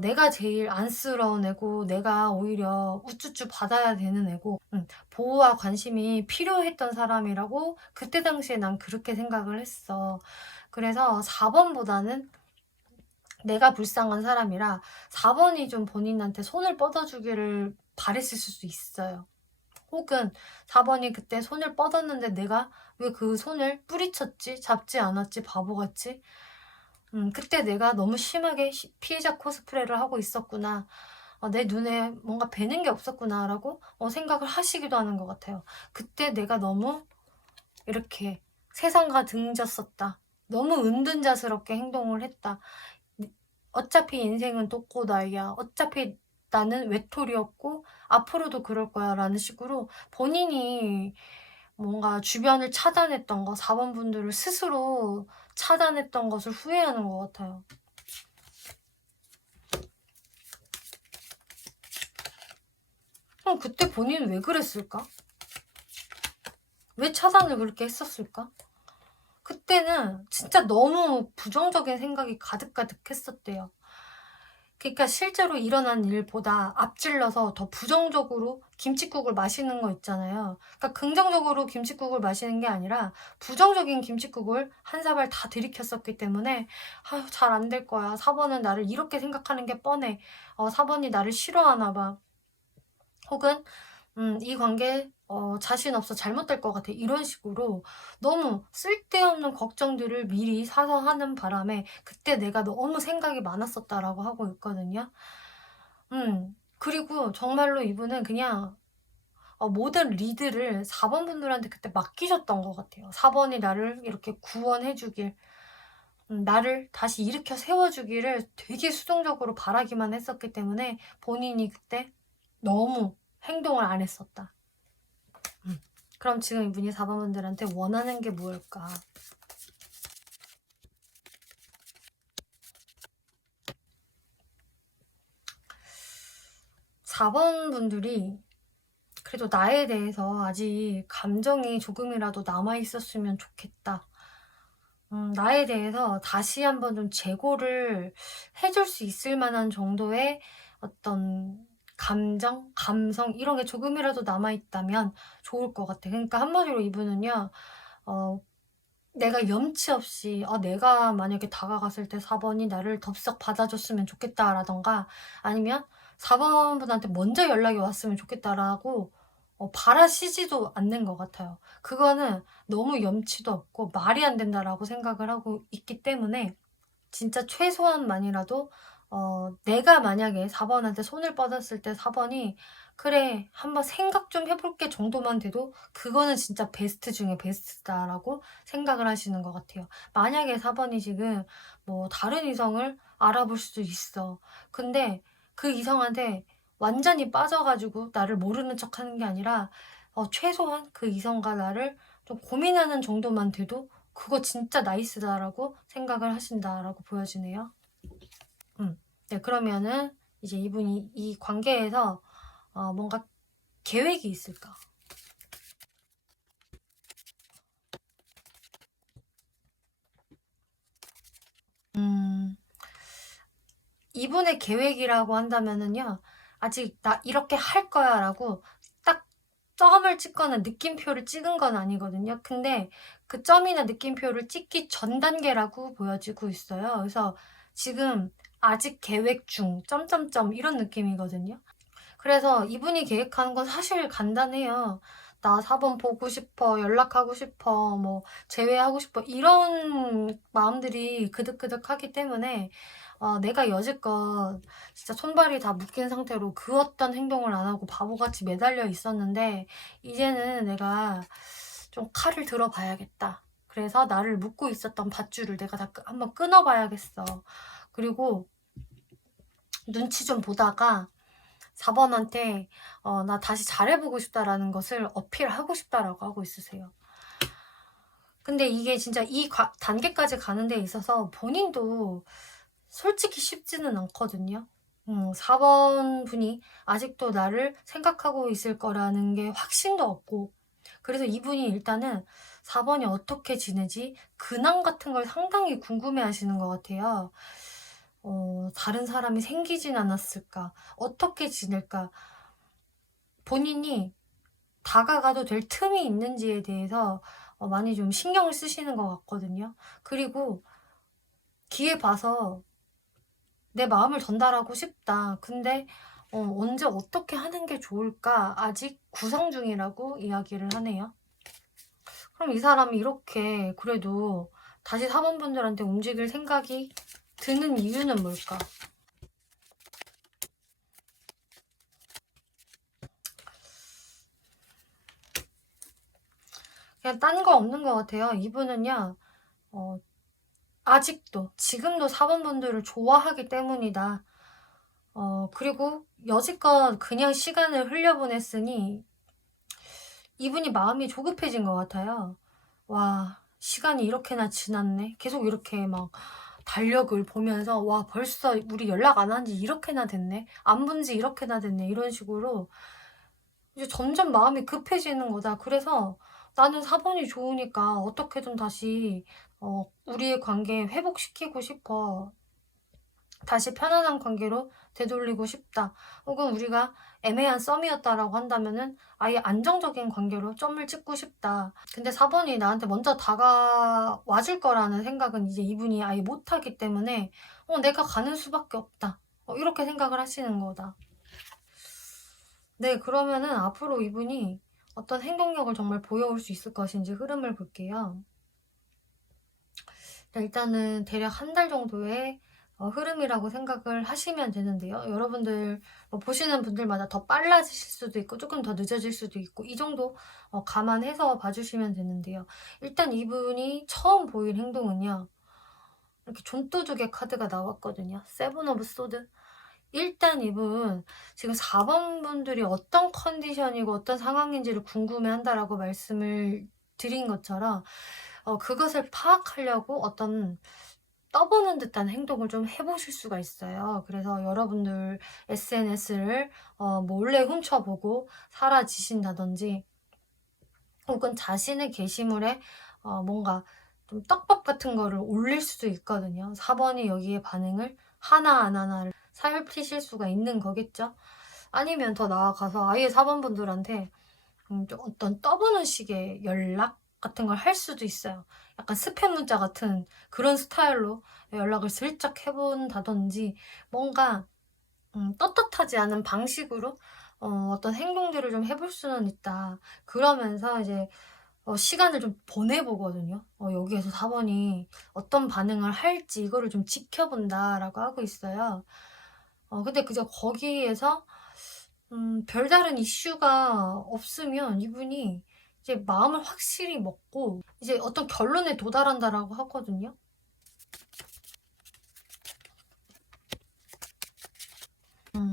내가 제일 안쓰러운 애고, 내가 오히려 우쭈쭈 받아야 되는 애고, 보호와 관심이 필요했던 사람이라고 그때 당시에 난 그렇게 생각을 했어. 그래서 4번보다는 내가 불쌍한 사람이라 4번이 좀 본인한테 손을 뻗어주기를 바랬을 수도 있어요. 혹은 4번이 그때 손을 뻗었는데 내가 왜 그 손을 뿌리쳤지? 잡지 않았지? 바보같이? 그때 내가 너무 심하게 피해자 코스프레를 하고 있었구나. 내 눈에 뭔가 뵈는 게 없었구나 라고 생각을 하시기도 하는 것 같아요. 그때 내가 너무 이렇게 세상과 등졌었다. 너무 은둔자스럽게 행동을 했다. 어차피 인생은 독고다이야. 어차피 나는 외톨이였고 앞으로도 그럴 거야 라는 식으로 본인이 뭔가 주변을 차단했던 거, 4번 분들을 스스로 차단했던 것을 후회하는 것 같아요. 그럼 그때 본인은 왜 그랬을까? 왜 차단을 그렇게 했었을까? 그때는 진짜 너무 부정적인 생각이 가득가득 했었대요. 그러니까 실제로 일어난 일보다 앞질러서 더 부정적으로 김칫국을 마시는 거 있잖아요. 그러니까 긍정적으로 김칫국을 마시는 게 아니라 부정적인 김칫국을 한 사발 다 들이켰었기 때문에 아유, 잘 안 될 거야. 4번은 나를 이렇게 생각하는 게 뻔해. 4번이 나를 싫어하나 봐. 혹은 이 관계 자신 없어, 잘못될 것 같아, 이런 식으로 너무 쓸데없는 걱정들을 미리 사서 하는 바람에 그때 내가 너무 생각이 많았었다라고 하고 있거든요. 그리고 정말로 이분은 그냥 모든 리드를 4번 분들한테 그때 맡기셨던 것 같아요. 4번이 나를 이렇게 구원해주길, 나를 다시 일으켜 세워주기를 되게 수동적으로 바라기만 했었기 때문에 본인이 그때 너무 행동을 안 했었다. 그럼 지금 이분이 4번 분들한테 원하는 게 뭘까? (4번) 분들이 그래도 나에 대해서 아직 감정이 조금이라도 남아있었으면 좋겠다. 나에 대해서 다시 한번 좀 재고를 해줄 수 있을 만한 정도의 어떤 감정, 감성 이런 게 조금이라도 남아있다면 좋을 것 같아. 그러니까 한마디로 이분은요, 내가 염치 없이 내가 만약에 다가갔을 때 4번이 나를 덥석 받아줬으면 좋겠다라던가, 아니면 4번 분한테 먼저 연락이 왔으면 좋겠다라고 바라시지도 않는 것 같아요. 그거는 너무 염치도 없고 말이 안 된다라고 생각을 하고 있기 때문에 진짜 최소한만이라도 내가 만약에 4번한테 손을 뻗었을 때 4번이 그래 한번 생각 좀 해볼게 정도만 돼도 그거는 진짜 베스트 중에 베스트다라고 생각을 하시는 것 같아요. 만약에 4번이 지금 뭐 다른 이성을 알아볼 수도 있어. 근데 그 이성한테 완전히 빠져가지고 나를 모르는 척 하는 게 아니라 최소한 그 이성과 나를 좀 고민하는 정도만 돼도 그거 진짜 나이스다라고 생각을 하신다라고 보여지네요. 네, 그러면은 이제 이분이 이 관계에서 뭔가 계획이 있을까? 이분의 계획이라고 한다면은요, 아직 나 이렇게 할 거야 라고 딱 점을 찍거나 느낌표를 찍은 건 아니거든요. 근데 그 점이나 느낌표를 찍기 전 단계라고 보여지고 있어요. 그래서 지금 아직 계획 중, 점점점 이런 느낌이거든요. 그래서 이분이 계획하는 건 사실 간단해요. 나 4번 보고 싶어, 연락하고 싶어, 뭐 재회하고 싶어 이런 마음들이 그득그득하기 때문에 내가 여지껏 진짜 손발이 다 묶인 상태로 그 어떤 행동을 안 하고 바보같이 매달려 있었는데 이제는 내가 좀 칼을 들어봐야겠다. 그래서 나를 묶고 있었던 밧줄을 내가 다 한번 끊어봐야겠어. 그리고 눈치 좀 보다가 4번한테 나 다시 잘해보고 싶다라는 것을 어필하고 싶다라고 하고 있으세요. 근데 이게 진짜 이 단계까지 가는 데 있어서 본인도 솔직히 쉽지는 않거든요. 4번 분이 아직도 나를 생각하고 있을 거라는 게 확신도 없고, 그래서 이분이 일단은 4번이 어떻게 지내지? 근황 같은 걸 상당히 궁금해 하시는 것 같아요. 다른 사람이 생기진 않았을까? 어떻게 지낼까? 본인이 다가가도 될 틈이 있는지에 대해서 많이 좀 신경을 쓰시는 것 같거든요. 그리고 기회 봐서 내 마음을 전달하고 싶다. 근데 언제 어떻게 하는 게 좋을까? 아직 구상 중이라고 이야기를 하네요. 그럼 이 사람이 이렇게 그래도 다시 사원분들한테 움직일 생각이 드는 이유는 뭘까? 그냥 딴 거 없는 것 같아요. 이분은요, 아직도, 지금도 사원분들을 좋아하기 때문이다. 그리고 여지껏 그냥 시간을 흘려보냈으니 이분이 마음이 조급해진 것 같아요. 와, 시간이 이렇게나 지났네. 계속 이렇게 막 달력을 보면서 와, 벌써 우리 연락 안 한 지 이렇게나 됐네. 안 본 지 이렇게나 됐네. 이런 식으로 이제 점점 마음이 급해지는 거다. 그래서 나는 4번이 좋으니까 어떻게든 다시 우리의 관계 회복시키고 싶어. 다시 편안한 관계로 되돌리고 싶다. 혹은 우리가 애매한 썸이었다라고 한다면은 아예 안정적인 관계로 점을 찍고 싶다. 근데 4번이 나한테 먼저 다가와 줄 거라는 생각은 이제 이분이 아예 못하기 때문에 내가 가는 수밖에 없다. 이렇게 생각을 하시는 거다. 네, 그러면은 앞으로 이분이 어떤 행동력을 정말 보여올 수 있을 것인지 흐름을 볼게요. 일단은 대략 한 달 정도의 흐름이라고 생각을 하시면 되는데요. 여러분들 보시는 분들마다 더 빨라지실 수도 있고 조금 더 늦어질 수도 있고 이 정도 감안해서 봐주시면 되는데요. 일단 이분이 처음 보일 행동은요. 이렇게 존도둑의 카드가 나왔거든요. 세븐 오브 소드. 일단 이분 지금 4번 분들이 어떤 컨디션이고 어떤 상황인지를 궁금해한다라고 말씀을 드린 것처럼 그것을 파악하려고 어떤 떠보는 듯한 행동을 좀 해보실 수가 있어요. 그래서 여러분들 SNS를 몰래 훔쳐보고 사라지신다든지 혹은 자신의 게시물에 뭔가 좀 떡밥 같은 거를 올릴 수도 있거든요. 4번이 여기에 반응을 하나하나를 살피실 수가 있는 거겠죠. 아니면 더 나아가서 아예 4번 분들한테 좀 어떤 떠보는 식의 연락 같은 걸 할 수도 있어요. 약간 스팸 문자 같은 그런 스타일로 연락을 슬쩍 해본다든지 뭔가 떳떳하지 않은 방식으로 어떤 행동들을 좀 해볼 수는 있다. 그러면서 이제 시간을 좀 보내보거든요. 여기에서 4번이 어떤 반응을 할지 이거를 좀 지켜본다라고 하고 있어요. 근데 그저 거기에서 별다른 이슈가 없으면 이분이 이제 마음을 확실히 먹고 이제 어떤 결론에 도달한다라고 하거든요.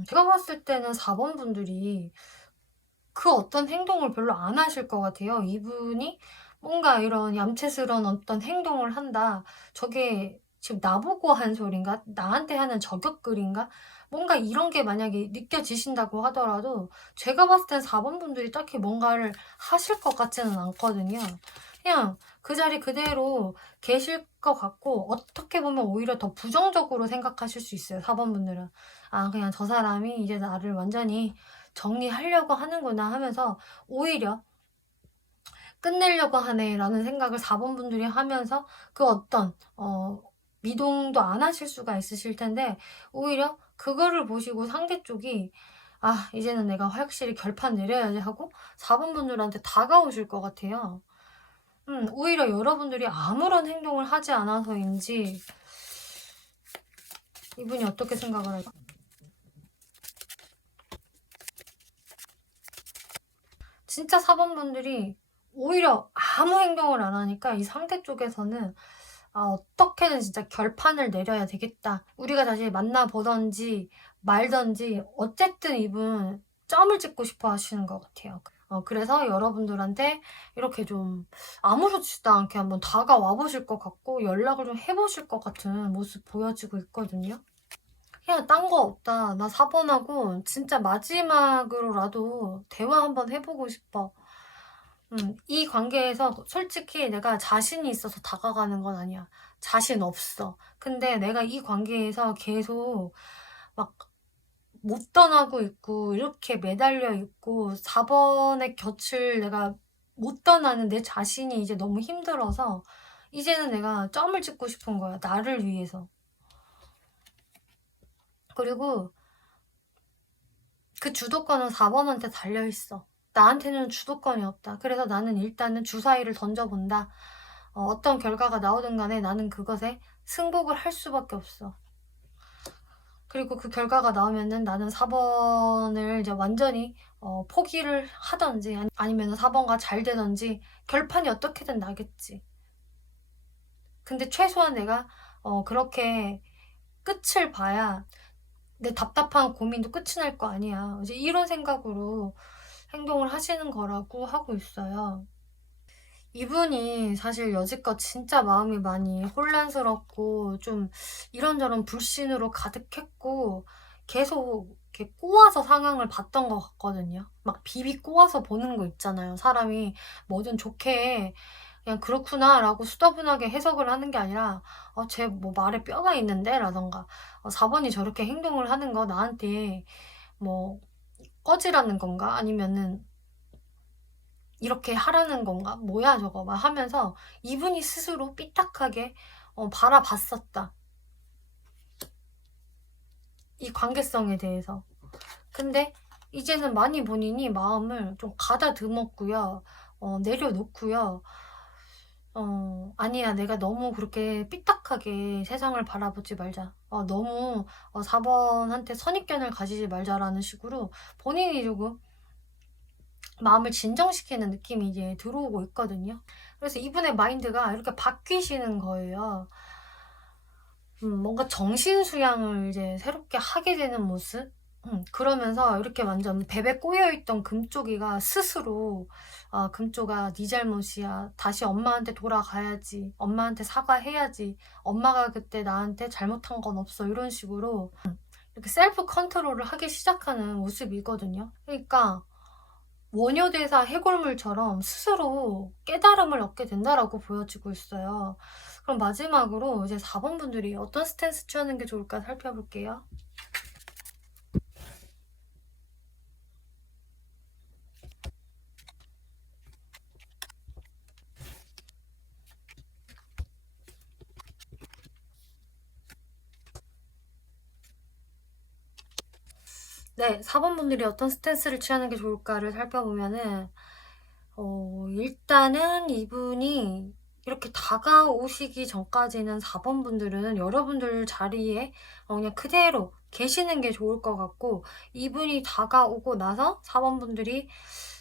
제가 봤을 때는 4번 분들이 그 어떤 행동을 별로 안 하실 것 같아요. 이분이 뭔가 이런 얌체스러운 어떤 행동을 한다. 저게 지금 나보고 한 소린가? 나한테 하는 저격글인가? 뭔가 이런 게 만약에 느껴지신다고 하더라도 제가 봤을 땐 4번 분들이 딱히 뭔가를 하실 것 같지는 않거든요. 그냥 그 자리 그대로 계실 것 같고 어떻게 보면 오히려 더 부정적으로 생각하실 수 있어요. 4번 분들은. 아, 그냥 저 사람이 이제 나를 완전히 정리하려고 하는구나 하면서 오히려 끝내려고 하네 라는 생각을 4번 분들이 하면서 그 어떤 미동도 안 하실 수가 있으실 텐데 오히려 그거를 보시고 상대 쪽이 아, 이제는 내가 확실히 결판 내려야지 하고 4번 분들한테 다가오실 것 같아요. 오히려 여러분들이 아무런 행동을 하지 않아서인지 이분이 어떻게 생각을 할까? 진짜 4번 분들이 오히려 아무 행동을 안 하니까 이 상대 쪽에서는 아, 어떻게든 진짜 결판을 내려야 되겠다. 우리가 다시 만나보던지 말던지 어쨌든 이분 점을 찍고 싶어 하시는 것 같아요. 그래서 여러분들한테 이렇게 좀 아무렇지도 않게 한번 다가와 보실 것 같고 연락을 좀 해보실 것 같은 모습 보여지고 있거든요. 그냥 딴 거 없다. 나 4번하고 진짜 마지막으로라도 대화 한번 해보고 싶어. 이 관계에서 솔직히 내가 자신이 있어서 다가가는 건 아니야. 자신 없어. 근데 내가 이 관계에서 계속 막 못 떠나고 있고 이렇게 매달려 있고 4번의 곁을 내가 못 떠나는 내 자신이 이제 너무 힘들어서 이제는 내가 점을 찍고 싶은 거야. 나를 위해서. 그리고 그 주도권은 4번한테 달려있어. 나한테는 주도권이 없다. 그래서 나는 일단은 주사위를 던져본다. 어떤 결과가 나오든 간에 나는 그것에 승복을 할 수밖에 없어. 그리고 그 결과가 나오면은 나는 4번을 이제 완전히 포기를 하던지 아니면 4번과 잘 되던지 결판이 어떻게든 나겠지. 근데 최소한 내가 그렇게 끝을 봐야 내 답답한 고민도 끝이 날 거 아니야. 이제 이런 생각으로 행동을 하시는 거라고 하고 있어요. 이분이 사실 여지껏 진짜 마음이 많이 혼란스럽고 좀 이런저런 불신으로 가득했고 계속 이렇게 꼬아서 상황을 봤던 것 같거든요. 막 비비 꼬아서 보는 거 있잖아요. 사람이 뭐든 좋게 그냥 그렇구나 라고 수다분하게 해석을 하는 게 아니라 쟤 뭐 말에 뼈가 있는데? 라던가 4번이 저렇게 행동을 하는 거 나한테 뭐 꺼지라는 건가? 아니면은 이렇게 하라는 건가? 뭐야 저거? 막 하면서 이분이 스스로 삐딱하게 바라봤었다. 이 관계성에 대해서. 근데 이제는 많이 본인이 마음을 좀 가다듬었고요. 내려놓고요. 아니야, 내가 너무 그렇게 삐딱하게 세상을 바라보지 말자. 너무 4번한테 선입견을 가지지 말자라는 식으로 본인이 조금 마음을 진정시키는 느낌이 이제 들어오고 있거든요. 그래서 이분의 마인드가 이렇게 바뀌시는 거예요. 뭔가 정신수양을 이제 새롭게 하게 되는 모습? 그러면서 이렇게 완전 베베 꼬여있던 금쪽이가 스스로 금쪽아 네 잘못이야. 다시 엄마한테 돌아가야지. 엄마한테 사과해야지. 엄마가 그때 나한테 잘못한 건 없어. 이런 식으로 이렇게 셀프 컨트롤을 하기 시작하는 모습이거든요. 그러니까 원효대사 해골물처럼 스스로 깨달음을 얻게 된다라고 보여지고 있어요. 그럼 마지막으로 이제 4번 분들이 어떤 스탠스 취하는 게 좋을까 살펴볼게요. 네, 4번 분들이 어떤 스탠스를 취하는 게 좋을까를 살펴보면은 일단은 이분이 이렇게 다가오시기 전까지는 4번 분들은 여러분들 자리에 그냥 그대로 계시는 게 좋을 것 같고, 이분이 다가오고 나서 4번 분들이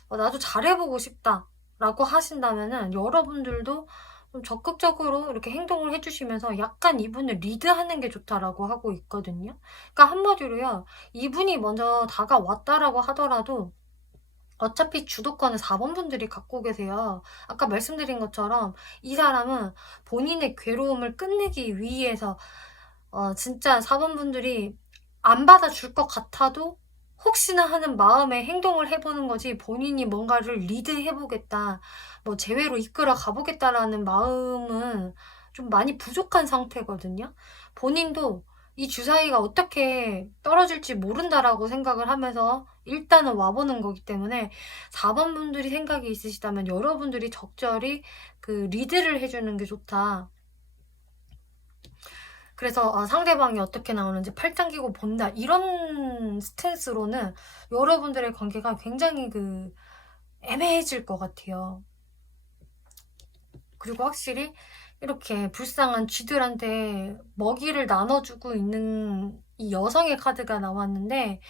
나도 잘해보고 싶다 라고 하신다면은 여러분들도 좀 적극적으로 이렇게 행동을 해주시면서 약간 이분을 리드하는 게 좋다라고 하고 있거든요. 그러니까 한마디로요, 이분이 먼저 다가왔다라고 하더라도 어차피 주도권은 4번 분들이 갖고 계세요. 아까 말씀드린 것처럼 이 사람은 본인의 괴로움을 끝내기 위해서 진짜 4번 분들이 안 받아줄 것 같아도 혹시나 하는 마음에 행동을 해보는 거지, 본인이 뭔가를 리드해보겠다, 뭐 제외로 이끌어 가보겠다라는 마음은 좀 많이 부족한 상태거든요. 본인도 이 주사위가 어떻게 떨어질지 모른다라고 생각을 하면서 일단은 와보는 거기 때문에 4번 분들이 생각이 있으시다면 여러분들이 적절히 그 리드를 해주는 게 좋다. 그래서 상대방이 어떻게 나오는지 팔짱 끼고 본다, 이런 스탠스로는 여러분들의 관계가 굉장히 애매해질 것 같아요. 그리고 확실히 이렇게 불쌍한 쥐들한테 먹이를 나눠주고 있는 이 여성의 카드가 나왔는데,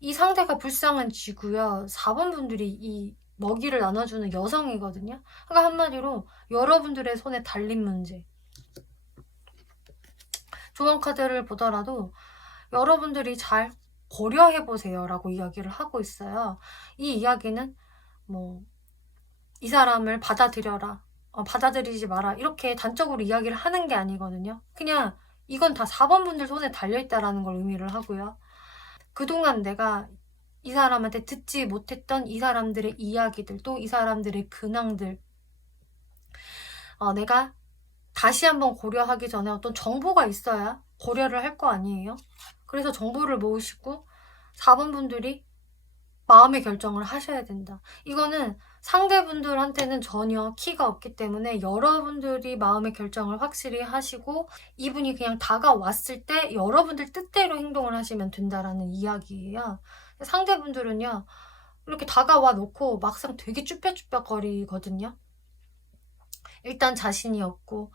이 상대가 불쌍한 쥐고요. 4번 분들이 이 먹이를 나눠주는 여성이거든요. 그러니까 한마디로 여러분들의 손에 달린 문제. 조언 카드를 보더라도 여러분들이 잘 고려해보세요 라고 이야기를 하고 있어요. 이 이야기는 이 사람을 받아들여라, 받아들이지 마라, 이렇게 단적으로 이야기를 하는 게 아니거든요. 그냥 이건 다 4번 분들 손에 달려있다라는 걸 의미를 하고요. 그동안 내가 이 사람한테 듣지 못했던 이 사람들의 이야기들, 또 이 사람들의 근황들, 내가 다시 한번 고려하기 전에 어떤 정보가 있어야 고려를 할 거 아니에요. 그래서 정보를 모으시고 4번 분들이 마음의 결정을 하셔야 된다. 이거는 상대분들한테는 전혀 키가 없기 때문에 여러분들이 마음의 결정을 확실히 하시고, 이분이 그냥 다가왔을 때 여러분들 뜻대로 행동을 하시면 된다라는 이야기예요. 상대분들은요, 이렇게 다가와 놓고 막상 되게 쭈뼛쭈뼛거리거든요. 일단 자신이 없고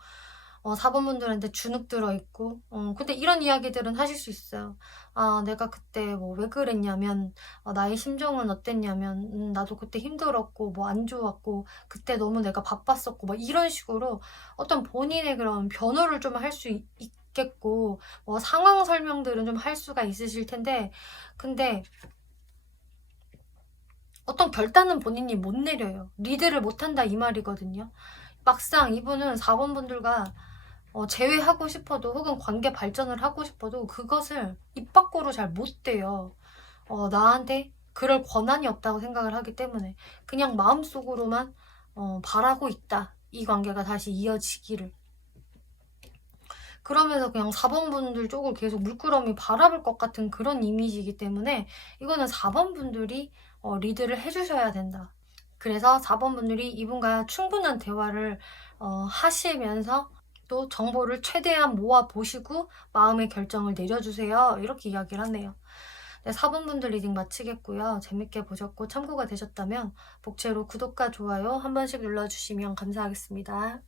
4번 분들한테 주눅 들어있고, 근데 이런 이야기들은 하실 수 있어요. 내가 그때 왜 그랬냐면, 나의 심정은 어땠냐면, 나도 그때 힘들었고 안 좋았고 그때 너무 내가 바빴었고, 이런 식으로 어떤 본인의 그런 변호를 좀 할 수 있겠고, 상황 설명들은 좀 할 수가 있으실 텐데, 근데 어떤 결단은 본인이 못 내려요. 리드를 못한다 이 말이거든요. 막상 이분은 4번 분들과 재회하고 싶어도, 혹은 관계 발전을 하고 싶어도 그것을 입 밖으로 잘 못 대요. 나한테 그럴 권한이 없다고 생각을 하기 때문에 그냥 마음속으로만 바라고 있다, 이 관계가 다시 이어지기를. 그러면서 그냥 4번 분들 쪽을 계속 물끄러미 바라볼 것 같은 그런 이미지이기 때문에 이거는 4번 분들이 리드를 해주셔야 된다. 그래서 4번 분들이 이분과 충분한 대화를 하시면서 또 정보를 최대한 모아보시고 마음의 결정을 내려주세요, 이렇게 이야기를 하네요. 네, 4번 분들 리딩 마치겠고요. 재밌게 보셨고 참고가 되셨다면 복채로 구독과 좋아요 한 번씩 눌러주시면 감사하겠습니다.